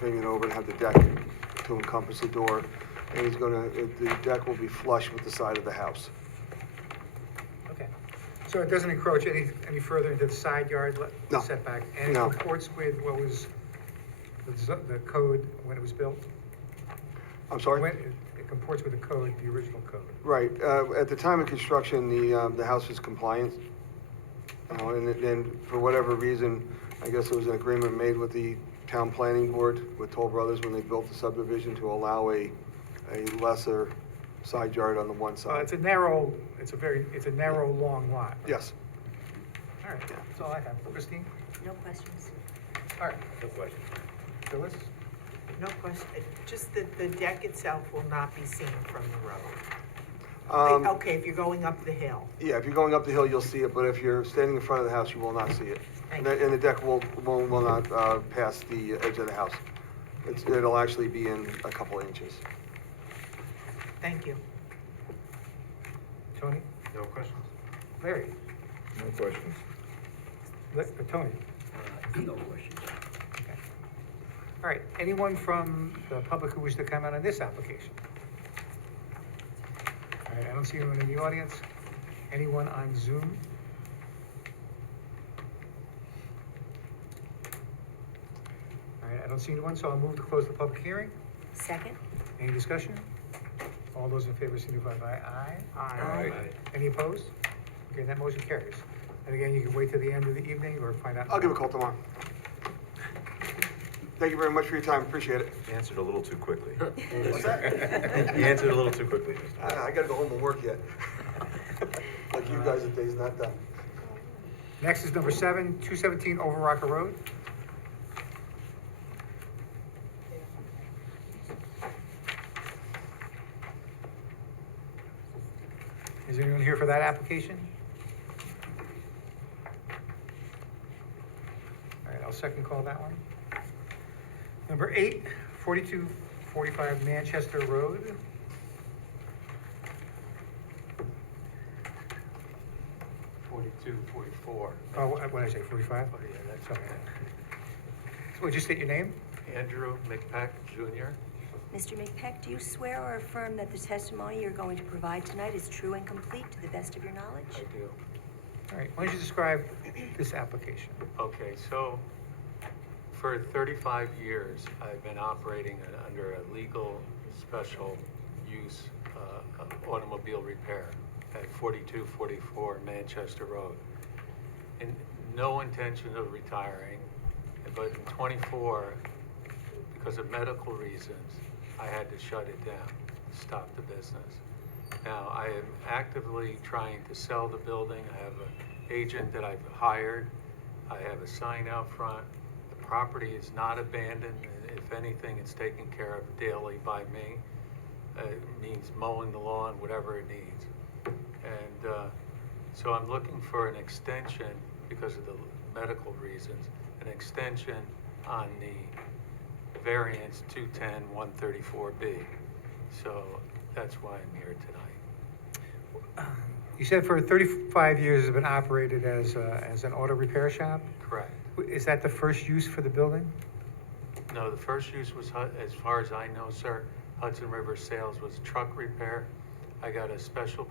bring it over and have the deck to encompass the door. And the deck will be flush with the side of the house. Okay. So it doesn't encroach any further into the side yard No. setback? And it No. comports with what was the code when it was built? I'm sorry? It comports with the code, the original code? Right. At the time of construction, the house was compliant. And then for whatever reason, I guess there was an agreement made with the town planning board, with Toll Brothers, when they built the subdivision to allow a lesser side yard on the one side. It's a narrow, long lot. Yes. All right, that's all I have. Christine? No questions. All right, No question. Phyllis? No question, just that the deck itself will not be seen from the road. Okay, if you're going up the hill. Yeah, if you're going up the hill, you'll see it, but if you're standing in front of the house, you will not see it. And the deck will not pass the edge of the house. It'll actually be in a couple inches. Thank you. Tony? No questions? Larry? No questions. Tony? No questions. Okay. All right, anyone from the public who wishes to comment on this application? All right, I don't see anyone in the audience. Anyone on Zoom? All right, I don't see anyone, so I'll move to close the public hearing. Second? Any discussion? All those in favor signify by aye. Aye. Any opposed? Okay, that motion carries. And again, you can wait till the end of the evening or find out. I'll give a call tomorrow. Thank you very much for your time, appreciate it. You answered a little too quickly. What's that? You answered a little too quickly. I gotta go home and work yet. Like you guys, the day's not done. Next is number 7, 217 Over Rocker Road. Is anyone here for that application? All right, I'll second call that one. Number 8, 4245 Manchester Road. Oh, what did I say, 45? Oh, yeah, that's Sorry. So would you state your name? Andrew McPeck Jr. Mr. McPeck, do you swear or affirm that the testimony you're going to provide tonight is true and complete to the best of your knowledge? I do. All right, why don't you describe this application? Okay, so for 35 years, I've been operating under a legal special use automobile repair at 4244 Manchester Road. And no intention of retiring, but in 24, because of medical reasons, I had to shut it down, stop the business. Now, I am actively trying to sell the building. I have an agent that I've hired. I have a sign out front. The property is not abandoned. If anything, it's taken care of daily by me. It means mowing the lawn, whatever it needs. And so I'm looking for an extension, because of the medical reasons, an extension on the variance 210-134B. So that's why I'm here tonight. You said for 35 years it's been operated as an auto repair shop? Correct. Is that the first use for the building? No, the first use was, as far as I know, sir, Hudson River Sales was truck repair. I got a special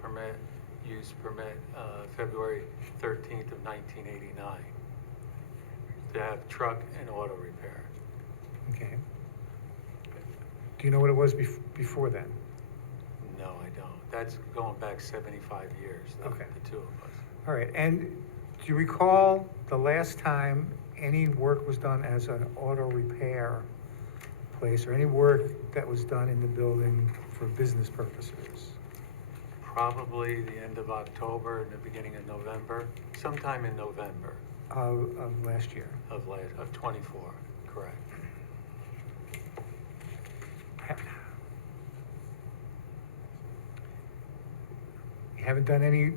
use permit, February 13th of 1989, to have truck and auto repair. Okay. Do you know what it was before then? No, I don't. That's going back 75 years, the two of us. All right, and do you recall the last time any work was done as an auto repair place, or any work that was done in the building for business purposes? Probably the end of October and the beginning of November, sometime in November. Of last year? Of 24, correct. You haven't done any,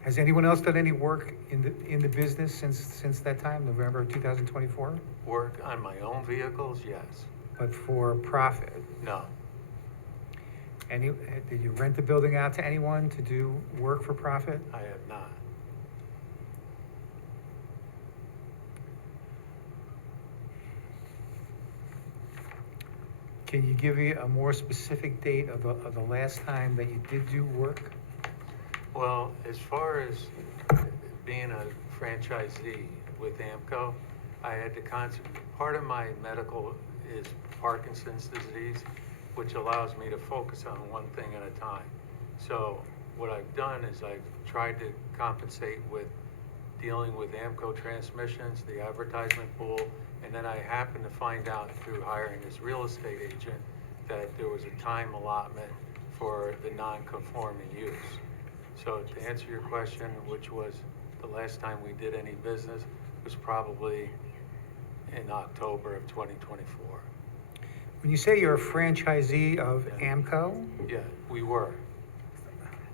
has anyone else done any work in the business since that time, November of 2024? Work on my own vehicles, yes. But for profit? No. Did you rent the building out to anyone to do work for profit? I have not. Can you give me a more specific date of the last time that you did do work? Well, as far as being a franchisee with AMCO, I had to part of my medical is Parkinson's disease, which allows me to focus on one thing at a time. So what I've done is I've tried to compensate with dealing with AMCO transmissions, the advertisement pool, and then I happened to find out through hiring this real estate agent that there was a time allotment for the non-conforming use. So to answer your question, which was the last time we did any business, was probably in October of 2024. When you say you're a franchisee of AMCO? Yeah, we were.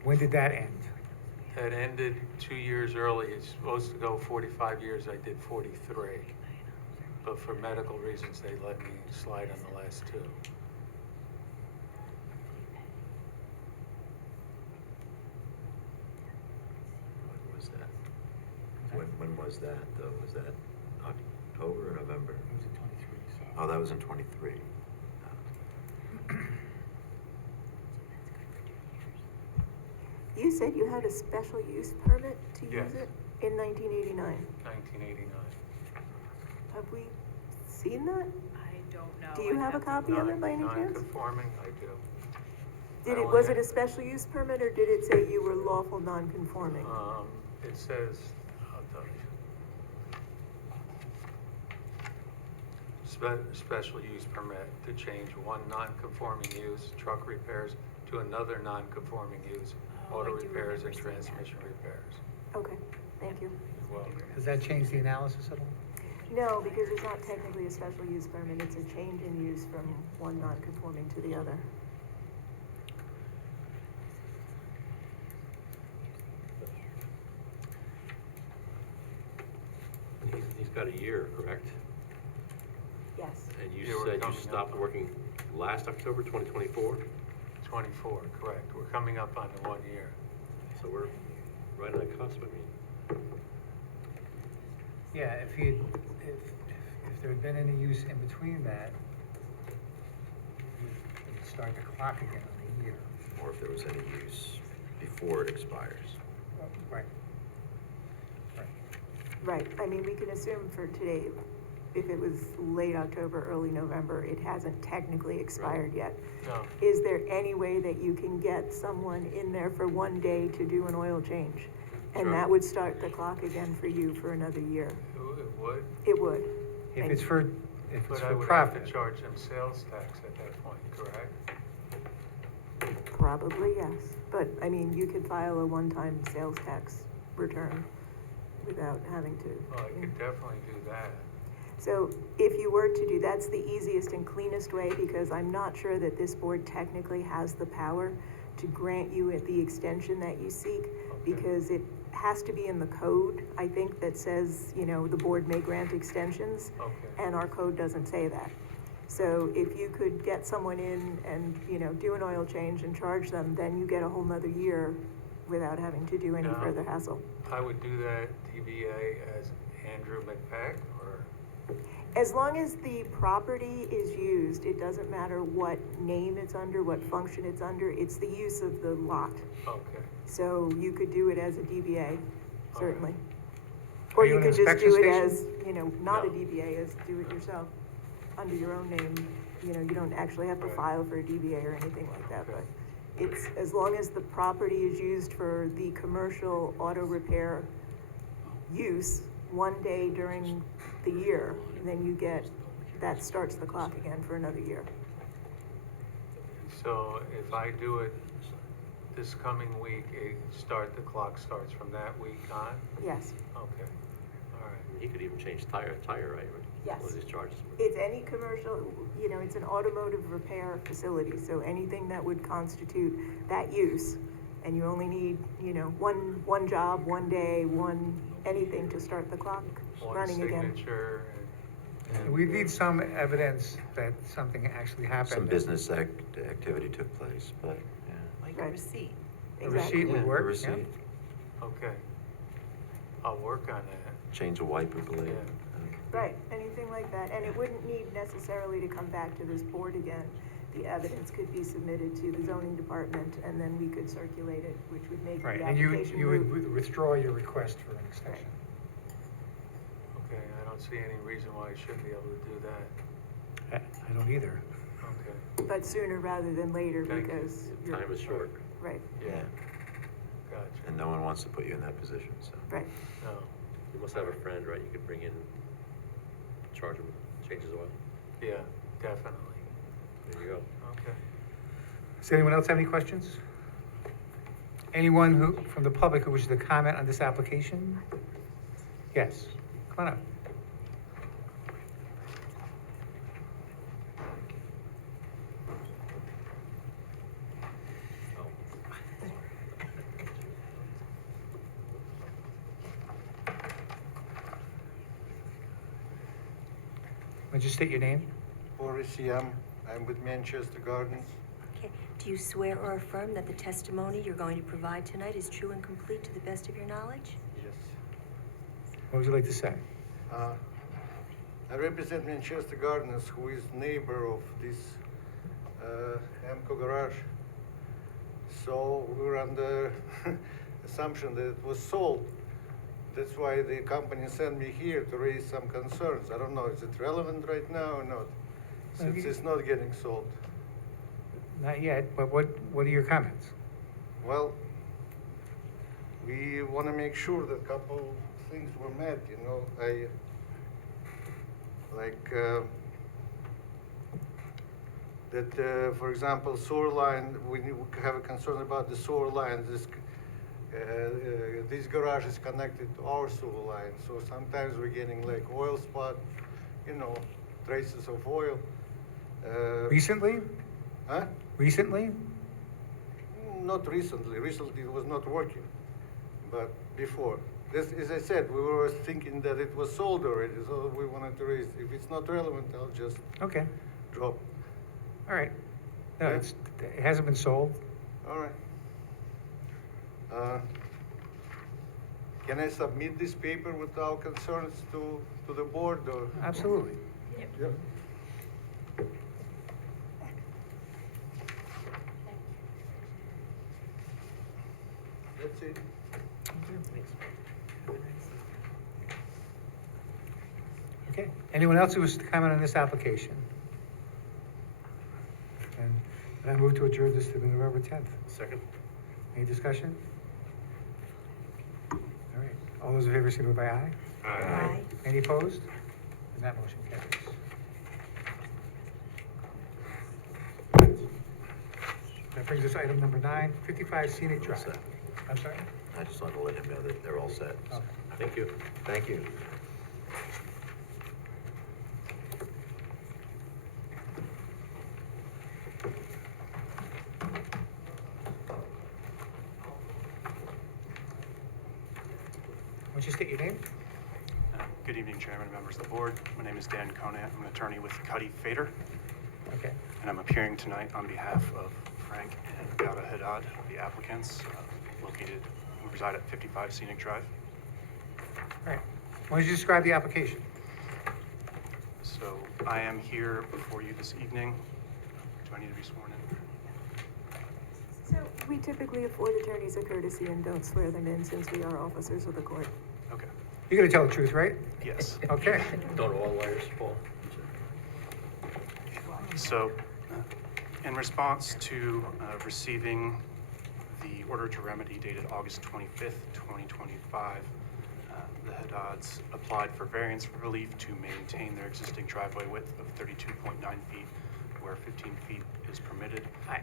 When did that end? That ended 2 years early. It's supposed to go 45 years. I did 43. But for medical reasons, they let me slide on the last 2. When was that? When was that, though? Was that October or November? It was in 23. Oh, that was in 23. You said you had a special use permit to Yes. use it in 1989. 1989. Have we seen that? I don't know. Do you have a copy of it by any chance? Non-conforming, I do. Was it a special use permit, or did it say you were lawful non-conforming? It says, I'll tell you. Special use permit to change one non-conforming use, truck repairs, to another non-conforming use, auto repairs and transmission repairs. Okay, thank you. Well, Does that change the analysis at all? No, because it's not technically a special use permit, it's a change in use from one non-conforming to the other. He's got a year, correct? Yes. And you Yeah, we're said you coming stopped up. working last October, 2024? 24, correct. We're coming up on the 1 year. So we're right on the cusp, I mean. Yeah, if there had been any use in between that, you'd start the clock again on the year. Or if there was any use before it expires. Right. Right, I mean, we can assume for today, if it was late October, early November, it hasn't technically expired yet. No, Is there any way that you can get someone in there for one day to do an oil change? And Sure. that would start the clock again for you for another year? it would, It would. If And- it's for but I would have profit. to charge them sales tax at that point, correct? Probably, yes. But, I mean, you could file a one-time sales tax return without having to. Well, I could definitely do that. So if you were to do, that's the easiest and cleanest way, because I'm not sure that this board technically has the power to grant you the extension that you seek, because it has to be in the code, I think, that says, you know, the board may grant extensions. Okay. And our code doesn't say that. So if you could get someone in and, you know, do an oil change and charge them, then you get a whole nother year without having to do any No. further hassle. I would do that DBA as Andrew McPeck, or, As long as the property is used, it doesn't matter what name it's under, what function it's under, it's the use of the lot. okay. So you could do it as a DBA, certainly. Are Or you you an could just inspection do it station? as, you know, not a No. DBA, as do it yourself, under your own name. You know, you don't actually have to Right. file for a DBA or anything like that, Okay. but it's, as long as the property is used for the commercial auto repair use one day during the year, then you get, that starts the clock again for another year. So if I do it this coming week, the clock starts from that week on? Yes, Okay, all right. He could even change tire, right? Yes. All these charges. it's any commercial, you know, it's an automotive repair facility, so anything that would constitute that use. And you only need, you know, one job, one day, anything to start the clock One running again. signature We need some evidence that something actually happened. Some business activity took place, but, yeah. Like Right. a receipt. A Exactly. receipt would Yeah, a work, yeah. receipt. okay. I'll work on that. Change a wiper blade. Yeah. Right, anything like that, and it wouldn't need necessarily to come back to this board again. The evidence could be submitted to the zoning department, and then we could circulate it, which would make the Right, and you application would moot. withdraw your request for an extension. Okay, I don't see any reason why I shouldn't be able to do that. I don't either. Okay, But sooner rather than later, Thank you. because you're. Time is short. Right, Yeah, gotcha. and no one wants to put you in that position, so. right. No, You must have a friend, right? You could bring in, charge him, change his oil. yeah, definitely. There you go. Okay. Does anyone else have any questions? Anyone from the public who wishes to comment on this application? Yes, come on up. Would you state your name? Boris Yam, I'm with Manchester Gardens. Okay, do you swear or affirm that the testimony you're going to provide tonight is true and complete to the best of your knowledge? Yes. What would you like to say? I represent Manchester Gardens, who is neighbor of this Amco garage. So we're under assumption that it was sold. That's why the company sent me here to raise some concerns. I don't know, is it relevant right now or not? Since it's not getting sold. Not yet, but what are your comments? Well, we want to make sure that couple things were met, you know. For example, sewer line, we have a concern about the sewer line. This garage is connected to our sewer line, so sometimes we're getting like oil spot, you know, traces of oil. Recently? Huh? Recently? Not recently. Recently it was not working, but before. This, as I said, we were thinking that it was sold already, so we wanted to raise. If it's not relevant, I'll just Okay, drop. all right. No, Yeah. it hasn't been sold. All right. Can I submit this paper with our concerns to the board, or? Absolutely. Yep. That's it. Okay, anyone else who wishes to comment on this application? And I move to adjourn this to the November 10th. Second. Any discussion? All right, all those in favor, signify by aye. Aye. Any opposed? And that motion carries. That brings us to item number 9, 55 Scenic Drive. set. I'm sorry? I just wanted to let him know that they're all set. Okay. Thank you. Thank you. Why don't you state your name? Good evening, Chairman and members of the board. My name is Dan Conant. I'm an attorney with Cuddy Fader, Okay. and I'm appearing tonight on behalf of Frank and Gauda Haddad, the applicants, who reside at 55 Scenic Drive. All right. Why don't you describe the application? So I am here before you this evening. Do I need to be sworn in? So we typically afford attorneys a courtesy and don't swear them in since we are officers of the court. Okay. You're gonna tell the truth, right? Yes. Okay. Don't all lawyers, Paul? So, in response to receiving the order to remedy dated August 25th, 2025, the Haddads applied for variance relief to maintain their existing driveway width of 32.9 feet, where 15 feet is permitted.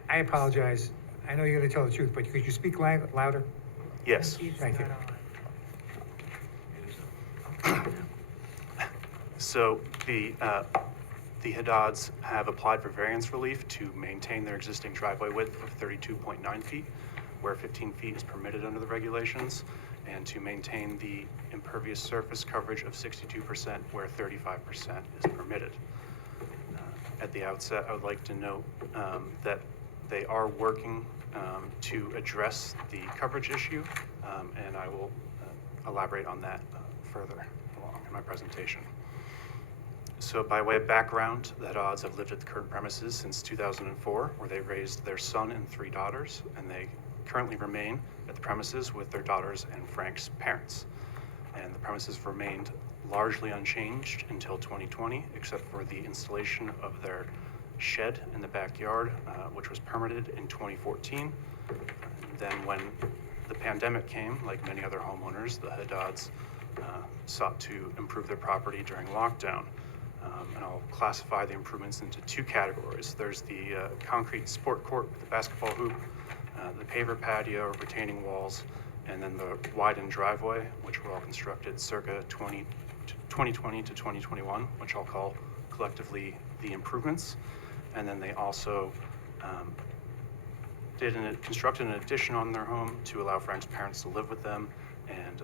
I apologize. I know you're gonna tell the truth, but could you speak louder? Yes. Thank you. So the Haddads have applied for variance relief to maintain their existing driveway width of 32.9 feet, where 15 feet is permitted under the regulations, and to maintain the impervious surface coverage of 62%, where 35% is permitted. At the outset, I would like to note that they are working to address the coverage issue, and I will elaborate on that further along in my presentation. So by way of background, the Haddads have lived at the current premises since 2004, where they raised their son and 3 daughters, and they currently remain at the premises with their daughters and Frank's parents. And the premises remained largely unchanged until 2020, except for the installation of their shed in the backyard, which was permitted in 2014. And then when the pandemic came, like many other homeowners, the Haddads sought to improve their property during lockdown. And I'll classify the improvements into 2 categories. There's the concrete sport court with the basketball hoop, the paver patio, retaining walls, and then the widened driveway, which were all constructed circa 2020 to 2021, which I'll call collectively the improvements. And then they also constructed an addition on their home to allow Frank's parents to live with them, and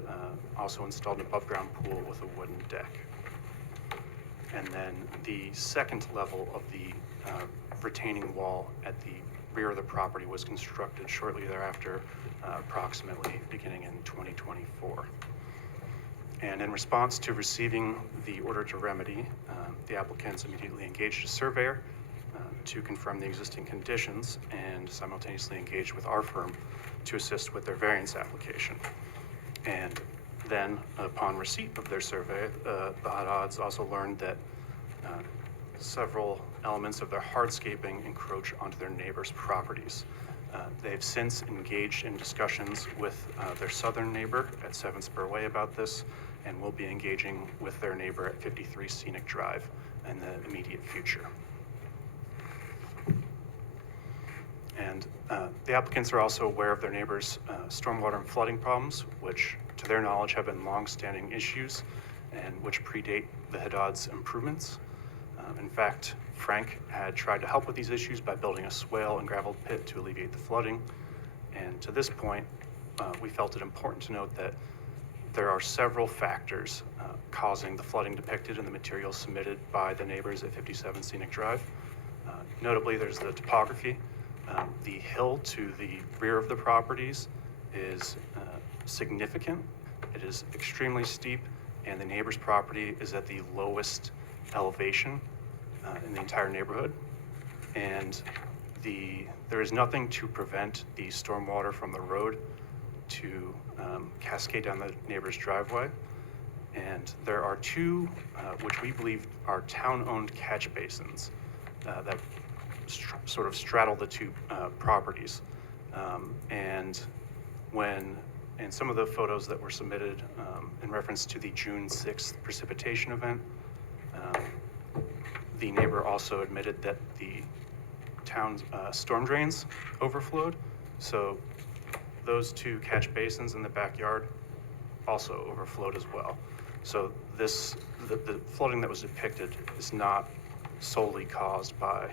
also installed an above-ground pool with a wooden deck. And then the second level of the retaining wall at the rear of the property was constructed shortly thereafter, approximately beginning in 2024. And in response to receiving the order to remedy, the applicants immediately engaged a surveyor to confirm the existing conditions and simultaneously engaged with our firm to assist with their variance application. And then, upon receipt of their survey, the Haddads also learned that several elements of their hardscaping encroach onto their neighbors' properties. They've since engaged in discussions with their southern neighbor at 7 Spur Way about this, and will be engaging with their neighbor at 53 Scenic Drive in the immediate future. And The applicants are also aware of their neighbors' stormwater and flooding problems, which to their knowledge have been long-standing issues and which predate the Haddad's improvements. In fact, Frank had tried to help with these issues by building a swale and gravel pit to alleviate the flooding. And to this point, we felt it important to note that there are several factors causing the flooding depicted in the materials submitted by the neighbors at 57 Scenic Drive. Notably, there's the topography. The hill to the rear of the properties is significant. It is extremely steep, and the neighbor's property is at the lowest elevation in the entire neighborhood. And there is nothing to prevent the stormwater from the road to cascade down the neighbor's driveway. And there are two, which we believe are town-owned catch basins that sort of straddle the two properties. And when, in some of the photos that were submitted in reference to the June 6th precipitation event, the neighbor also admitted that the town's storm drains overflowed. So those two catch basins in the backyard also overflowed as well. So the flooding that was depicted is not solely caused by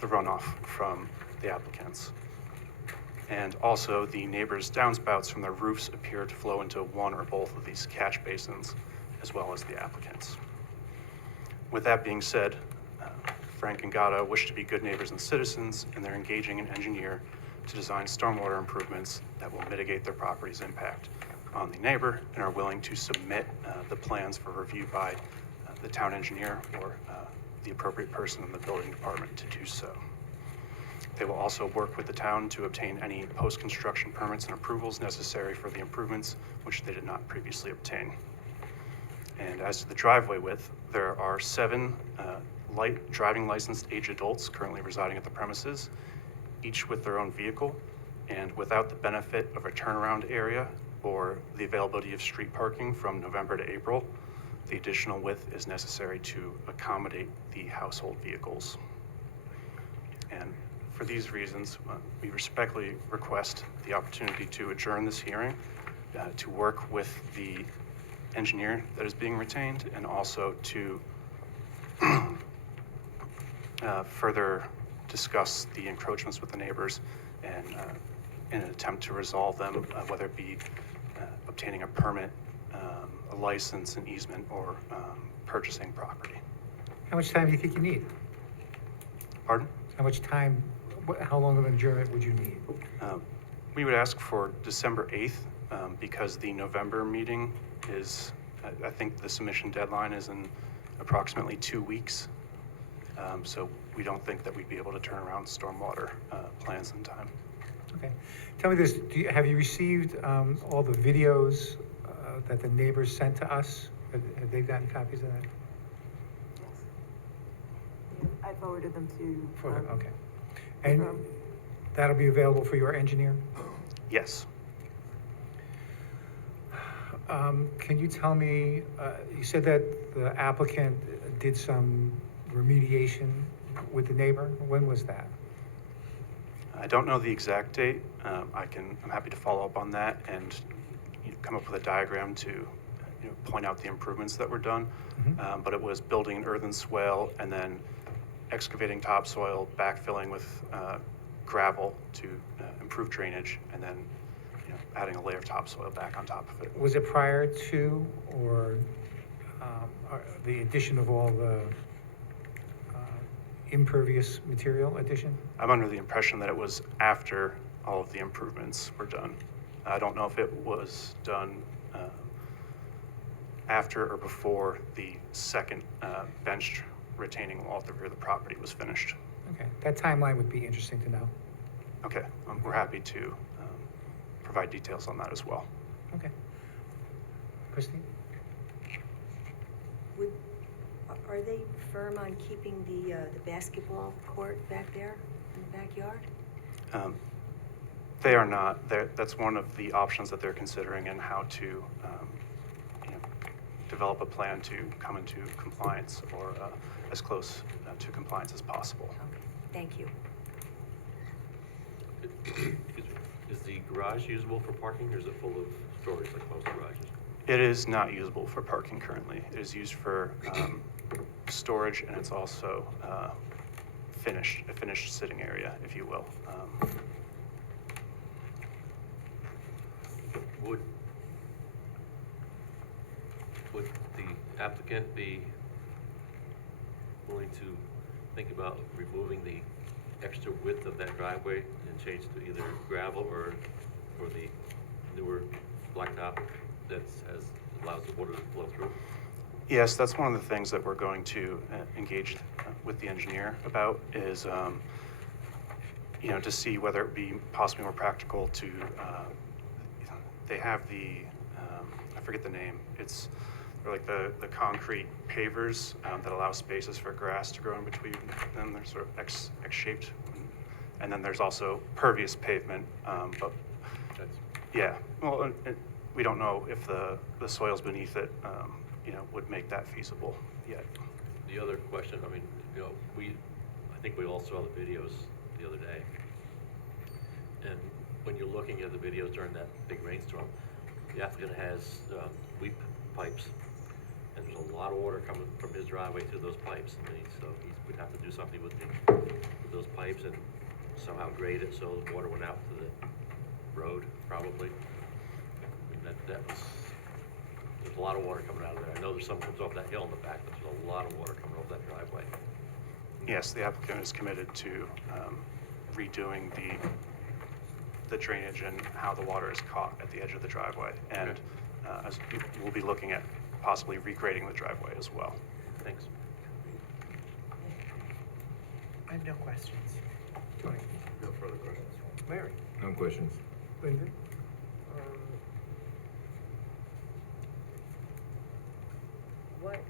the runoff from the applicants. And also the neighbors' downspouts from their roofs appear to flow into one or both of these catch basins, as well as the applicants. With that being said, Frank and Gata wish to be good neighbors and citizens, and they're engaging an engineer to design stormwater improvements that will mitigate their property's impact on the neighbor, and are willing to submit the plans for review by the town engineer or the appropriate person in the building department to do so. They will also work with the town to obtain any post-construction permits and approvals necessary for the improvements, which they did not previously obtain. And as to the driveway width, there are 7 light driving licensed age adults currently residing at the premises, each with their own vehicle, and without the benefit of a turnaround area or the availability of street parking from November to April. The additional width is necessary to accommodate the household vehicles. And for these reasons, we respectfully request the opportunity to adjourn this hearing, to work with the engineer that is being retained, and also to further discuss the encroachments with the neighbors and in an attempt to resolve them, whether it be obtaining a permit, a license, an easement, or purchasing property. How much time do you think you need? Pardon? How much time, how long of an adjournment would you need? We would ask for December 8th because the November meeting is, I think the submission deadline is in approximately 2 weeks. So we don't think that we'd be able to turn around stormwater plans in time. Okay. Tell me this, have you received all the videos that the neighbors sent to us? Have they gotten copies of that? I forwarded them to. Okay. And that'll be available for your engineer? Yes. Can you tell me, you said that the applicant did some remediation with the neighbor. When was that? I don't know the exact date. I'm happy to follow up on that and come up with a diagram to point out the improvements that were done. Mm-hmm. But it was building an earthen swale and then excavating topsoil, backfilling with gravel to improve drainage, and then adding a layer of topsoil back on top of it. Was it prior to or the addition of all the impervious material addition? I'm under the impression that it was after all of the improvements were done. I don't know if it was done after or before the second bench retaining wall at the rear of the property was finished. Okay, that timeline would be interesting to know. Okay, we're happy to provide details on that as well. Okay. Christine? Are they firm on keeping the basketball court back there in the backyard? They are not. That's one of the options that they're considering and how to develop a plan to come into compliance or as close to compliance as possible. Okay, thank you. Is the garage usable for parking, or is it full of storage like most garages? It is not usable for parking currently. It is used for storage, and it's also a finished sitting area, if you will. Would the applicant be willing to think about removing the extra width of that driveway and change to either gravel or the newer blacktop that allows the water to flow through? Yes, that's one of the things that we're going to engage with the engineer about is, to see whether it would be possibly more practical to, they have I forget the name, they're like the concrete pavers that allow spaces for grass to grow in between them. They're sort of X-shaped. And then there's also pervious pavement, but yeah, well, we don't know if the soils beneath it, would make that feasible yet. The other question, I mean, I think we all saw the videos the other day. And when you're looking at the videos during that big rainstorm, the applicant has weep pipes, and there's a lot of water coming from his driveway through those pipes. So he would have to do something with those pipes and somehow grade it so the water went out to the road, probably. I mean, there's a lot of water coming out of there. I know there's some comes off that hill in the back, but there's a lot of water coming off that driveway. Yes, the applicant is committed to redoing the drainage and how the water is caught at the edge of the driveway. And as we'll be looking at possibly regrading the driveway as well. Thanks. I have no questions. Tony? No further questions. Larry? No questions. Linda? What,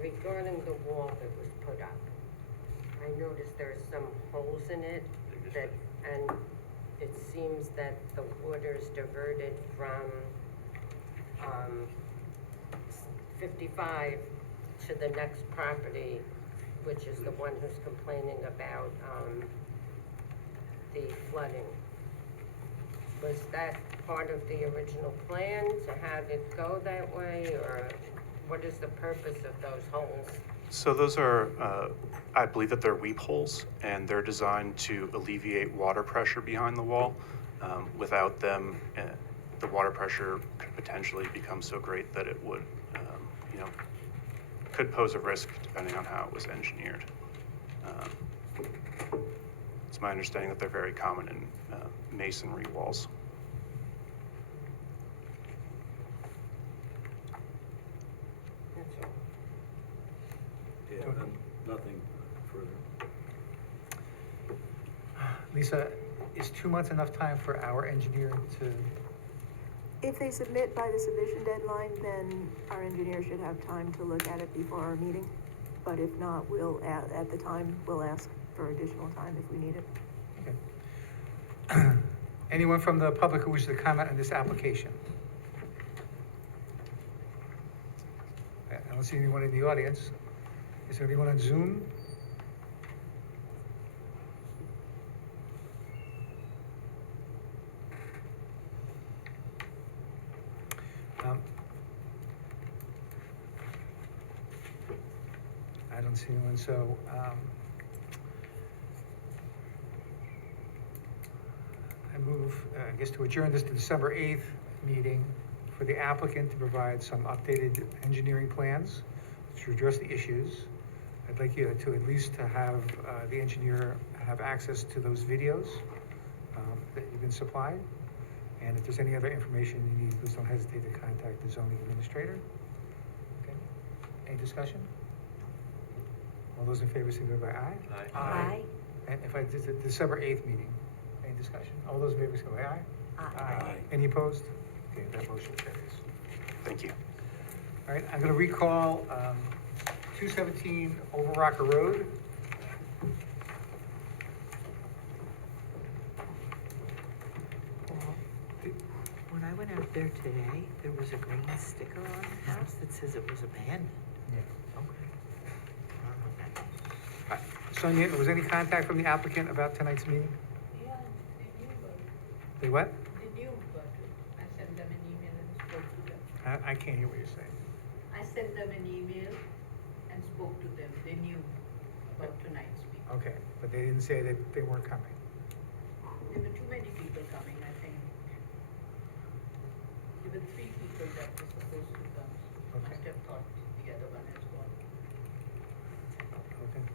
regarding the wall that was put up, I noticed there are some holes in it and it seems that the water's diverted from, 55 to the next property, which is the one who's complaining about, the flooding. Was that part of the original plan to have it go that way, or what is the purpose of those holes? So those are, I believe that they're weep holes, and they're designed to alleviate water pressure behind the wall. Without them, the water pressure could potentially become so great that it would, could pose a risk depending on how it was engineered. It's my understanding that they're very common in masonry walls. That's all. Yeah, nothing further. Lisa, is 2 months enough time for our engineer to, If they submit by the submission deadline, then our engineer should have time to look at it before our meeting. But if not, at the time, we'll ask for additional time if we need it. okay. Anyone from the public who wishes to comment on this application? I don't see anyone in the audience. Is there anyone on Zoom? I don't see anyone, so, I move, I guess, to adjourn this to December 8th meeting for the applicant to provide some updated engineering plans to address the issues. I'd like you to at least to have the engineer have access to those videos that you've been supplied. And if there's any other information you need, please don't hesitate to contact the zoning administrator. Okay. Any discussion? All those in favor, signify by aye. Aye. Aye. And if I did the December 8th meeting, any discussion? All those in favor, signify by aye. Aye. Any opposed? Okay, that motion carries. Thank you. All right, I'm gonna recall, 217 Over Rocker Road. When I went out there today, there was a green sticker on the house that says it was abandoned. Yeah. Okay. Right, Sonia, was any contact from the applicant about tonight's meeting? Yeah, they knew about it. They what? They knew about it. I sent them an email and spoke to them. I can't hear what you're saying. I sent them an email and spoke to them. They knew about tonight's meeting. Okay, but they didn't say that they weren't coming. There were too many people coming, I think. There were 3 people that were supposed to come. Okay. Must have thought the other one has gone. Okay.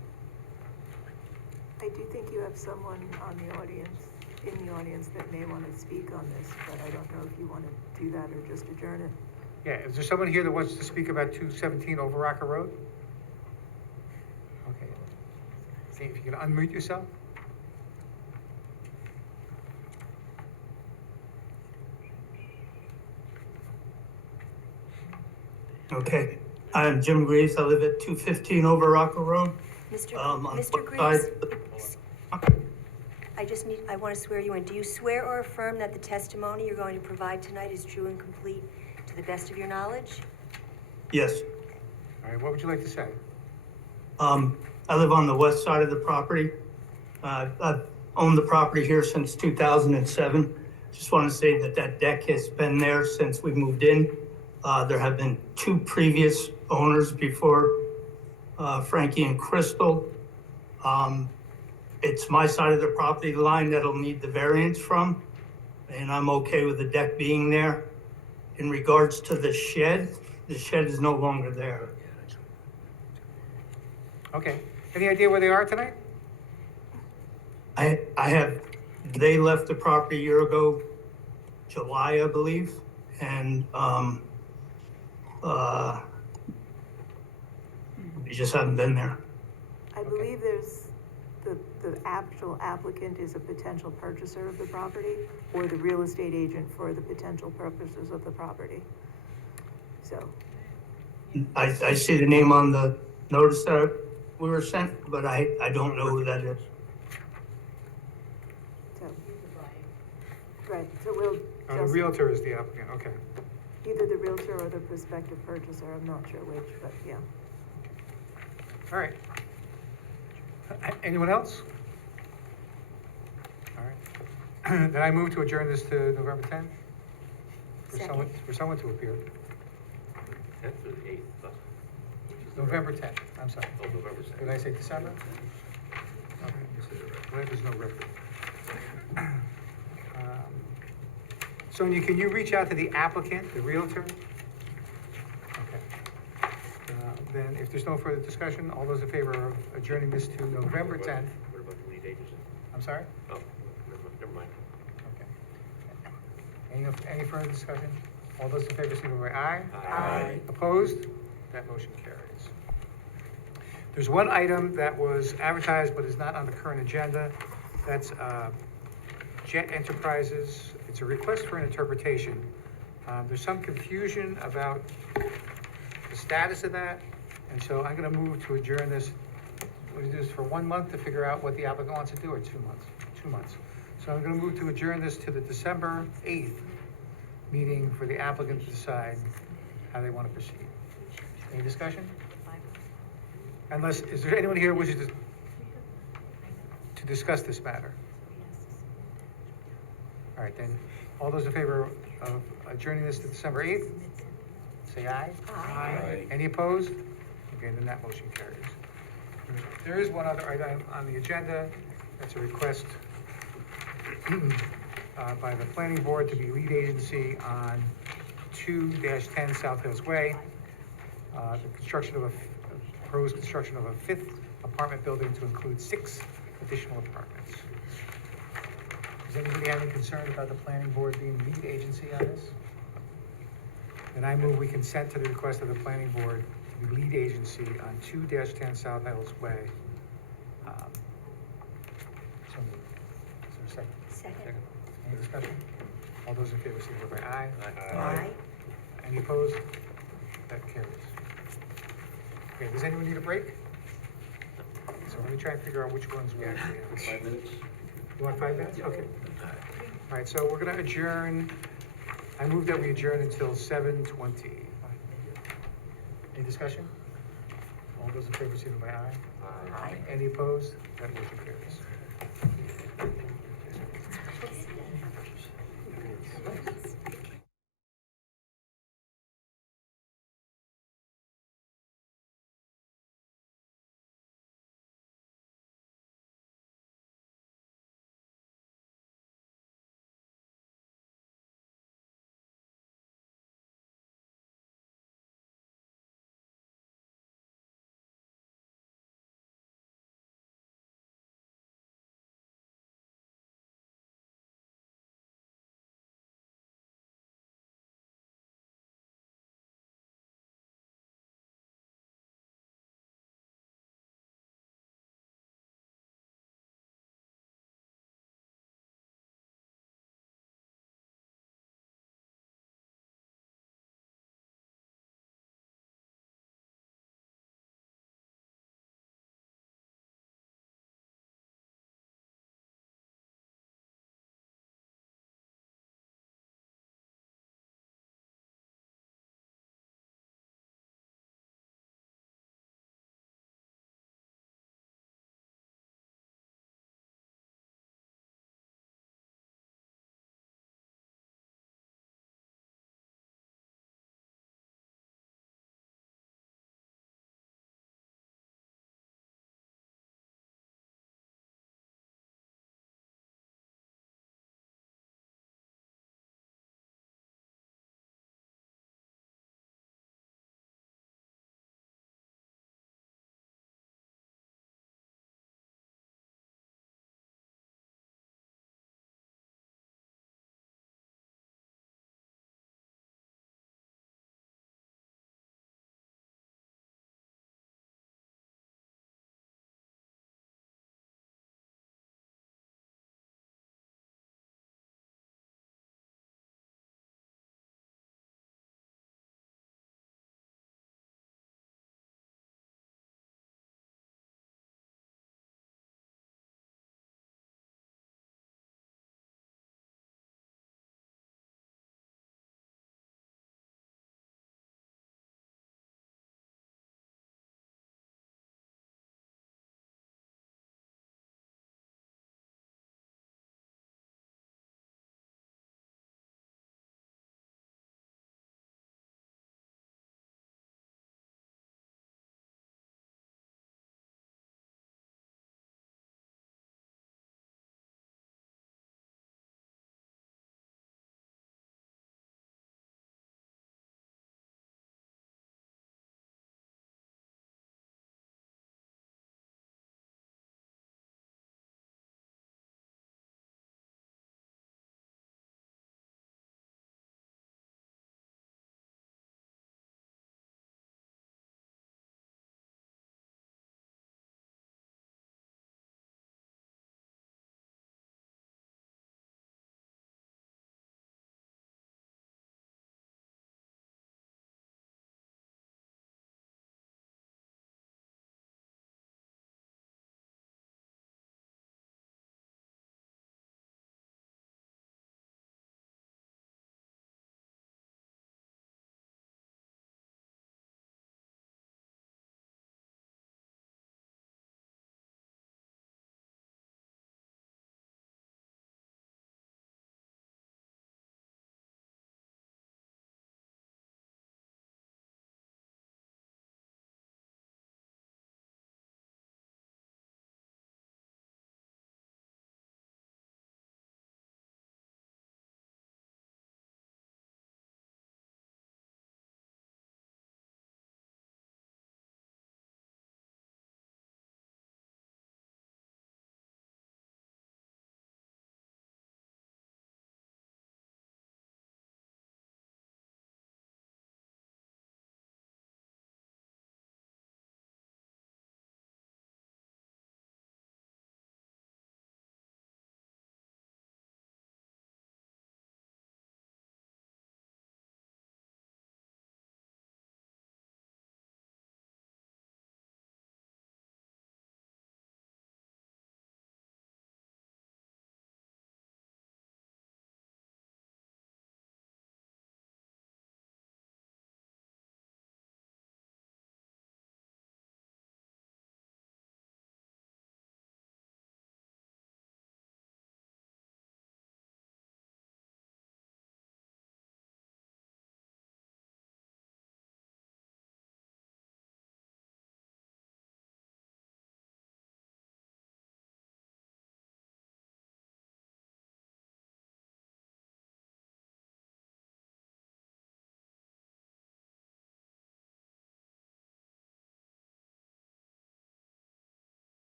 I do think you have someone on the audience, in the audience that may want to speak on this, but I don't know if you want to do that or just adjourn it. Yeah, is there someone here that wants to speak about 217 Over Rocker Road? Okay. See if you can unmute yourself. Okay, I'm Jim Greaves. I live at 215 Over Rocker Road. Mr. on Mr. the Greaves, side- I want to swear you in. Do you swear or affirm that the testimony you're going to provide tonight is true and complete to the best of your knowledge? Yes. All right, what would you like to say? I live on the west side of the property. I've owned the property here since 2007. Just want to say that that deck has been there since we moved in. There have been 2 previous owners before Frankie and Crystal. It's my side of the property line that'll need the variance from, and I'm okay with the deck being there. In regards to the shed is no longer there. Okay, any idea where they are tonight? They left the property a year ago, July, I believe, and, we just haven't been there. I believe there's, the actual applicant is a potential purchaser of the property or the real estate agent for the potential purposes of the property. So, I see the name on the notice that we were sent, but I don't know who that is. so, right, so we'll The just, Realtor is the applicant, okay. either the realtor or the prospective purchaser, I'm not sure which, but yeah. All right. Anyone else? All right. Then I move to adjourn this to November 10th? Second. For someone to appear. 10th or the 8th? November 10th, I'm sorry. Oh, November 10th. Did I say December? Okay. Well, there's no record. Sonia, can you reach out to the applicant, the Realtor? Okay. Then if there's no further discussion, all those in favor of adjourning this to November 10th? What about the lead agency? I'm sorry? Oh, never mind. Okay. Any further discussion? All those in favor, signify by aye. Aye. Opposed? That motion carries. There's one item that was advertised but is not on the current agenda. That's Jet Enterprises. It's a request for an interpretation. There's some confusion about the status of that, and so I'm gonna move to adjourn this. We're gonna do this for 1 month to figure out what the applicant wants to do, or 2 months? 2 months. So I'm gonna move to adjourn this to the December 8th meeting for the applicant to decide how they want to proceed. Any discussion? Unless, is there anyone here wishing to discuss this matter? All right, then, all those in favor of adjourning this to December 8th, say aye. Aye. Any opposed? Okay, then that motion carries. There is one other item on the agenda. That's a request by the planning board to be lead agency on 2-10 South Hills Way. The construction of proposed construction of a 5th apartment building to include 6 additional apartments. Does anybody have any concern about the planning board being lead agency on this? Then I move we consent to the request of the planning board to be lead agency on 2-10 South Hills Way. So moved. Is there a second? Second. Any discussion? All those in favor, signify by aye. Aye. Any opposed? That carries. Okay, does anyone need a break? So let me try and figure out which ones we actually have. 5 minutes? You want 5 minutes? Okay. All right, so we're gonna adjourn. I move that we adjourn until 7:20. Any discussion? All those in favor, signify by aye. Aye. Any opposed? That motion carries.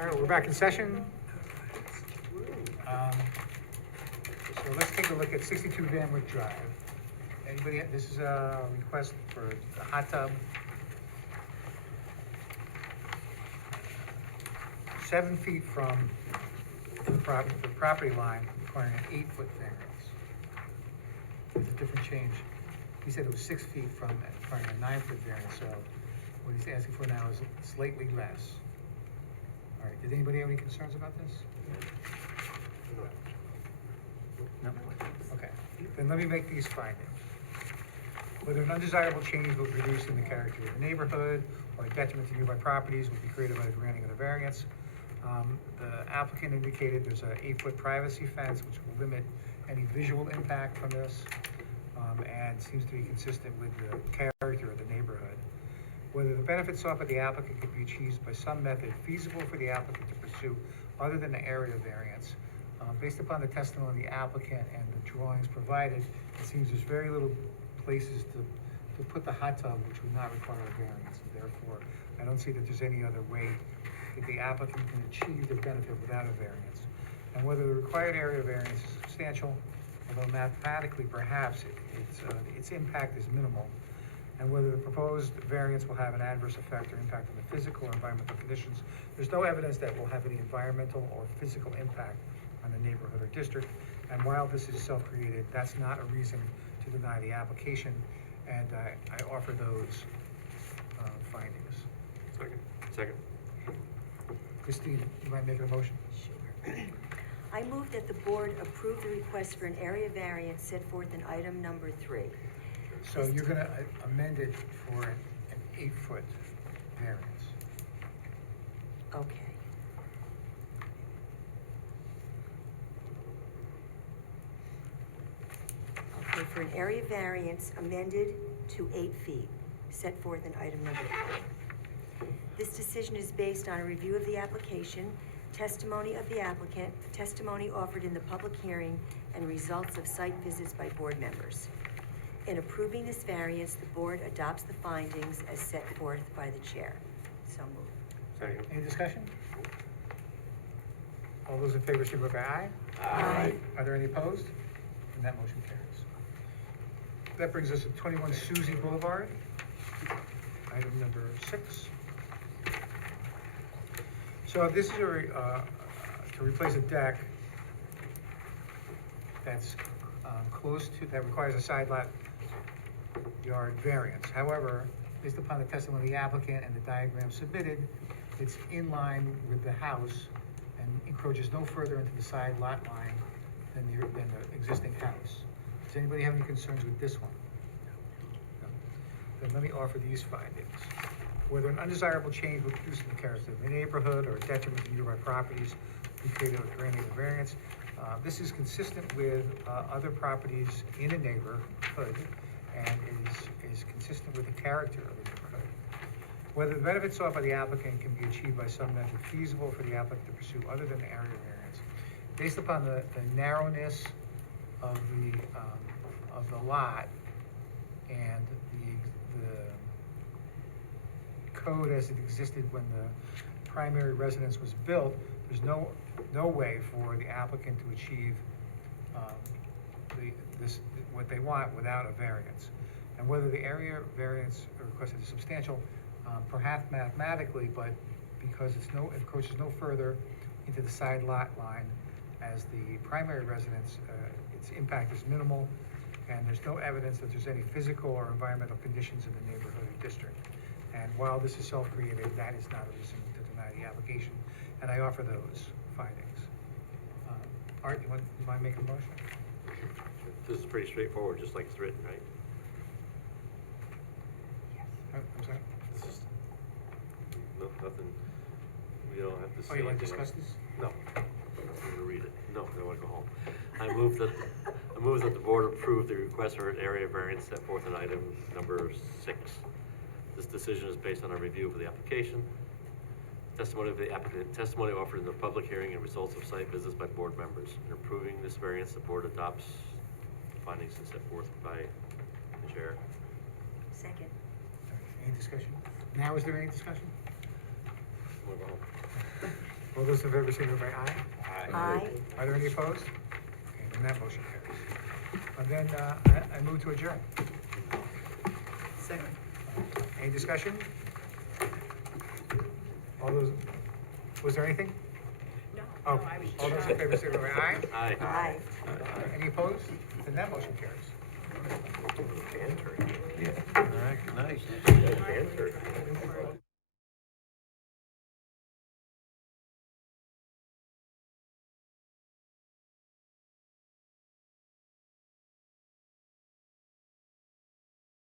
All right, we're back in session. So let's take a look at 62 Van Wyck Drive. Anybody, this is a request for a hot tub. 7 feet from the property line, requiring an 8-foot variance. It's a different change. He said it was 6 feet from requiring a 9-foot variance, so what he's asking for now is slightly less. All right, did anybody have any concerns about this? No? Okay, then let me make these findings. Whether an undesirable change will be produced in the character of the neighborhood or a detriment to nearby properties will be created by the granting of the variance. The applicant indicated there's an 8-foot privacy fence which will limit any visual impact from this, and seems to be consistent with the character of the neighborhood. Whether the benefits sought by the applicant could be achieved by some method feasible for the applicant to pursue other than the area variance. Based upon the testimony of the applicant and the drawings provided, it seems there's very little places to put the hot tub which would not require a variance. And therefore, I don't see that there's any other way that the applicant can achieve the benefit without a variance. And whether the required area variance is substantial, although mathematically perhaps its impact is minimal, and whether the proposed variance will have an adverse effect or impact on the physical or environmental conditions. There's no evidence that will have any environmental or physical impact on the neighborhood or district. And while this is self-created, that's not a reason to deny the application, and I offer those findings. Second. Christine, you might make a motion? Sure. I move that the board approve the request for an area variance set forth in item number 3. So you're gonna amend it for an 8-foot variance. Okay. Okay, for an area variance amended to 8 feet, set forth in item number 3. This decision is based on a review of the application, testimony of the applicant, testimony offered in the public hearing, and results of site visits by board members. In approving this variance, the board adopts the findings as set forth by the chair. So moved. Second. Any discussion? All those in favor, signify by aye. Aye. Are there any opposed? And that motion carries. That brings us to 21 Suzie Boulevard, item number 6. So this is to replace a deck that's close to, that requires a side lot yard variance. However, based upon the testimony of the applicant and the diagram submitted, it's in line with the house and encroaches no further into the side lot line than the existing house. Does anybody have any concerns with this one? No? Then let me offer these findings. Whether an undesirable change will produce in the character of the neighborhood or a detriment to nearby properties be created with granting of variance. This is consistent with other properties in a neighborhood and is consistent with the character of the neighborhood. Whether the benefits sought by the applicant can be achieved by some method feasible for the applicant to pursue other than the area variance. Based upon the narrowness of the lot and the code as it existed when the primary residence was built, there's no way for the applicant to achieve what they want without a variance. And whether the area variance requested is substantial, perhaps mathematically, but because it encroaches no further into the side lot line as the primary residence, its impact is minimal, and there's no evidence that there's any physical or environmental conditions in the neighborhood or district. And while this is self-created, that is not a reason to deny the application, and I offer those findings. Art, you mind making a motion? This is pretty straightforward, just like it's written, right? I'm sorry? It's just, nothing, we don't have to say. Oh, you want to anything discuss else. this? No, I'm gonna read it. No, I wanna go home. I move that the board approve the request for an area variance set forth in item number 6. This decision is based on a review of the application, testimony of the applicant, testimony offered in the public hearing, and results of site visits by board members. In approving this variance, the board adopts the findings as set forth by the chair. Second. Any discussion? Now, is there any discussion? Wanna go home? All those in favor, signify by aye. Aye. Are there any opposed? Okay, then that motion carries. And then, I move to adjourn. Second. Any discussion? All those, was there anything? No, Oh, no, I was. all those in favor, signify by aye. Aye. Aye. Any opposed? Then that motion carries. All right, good night.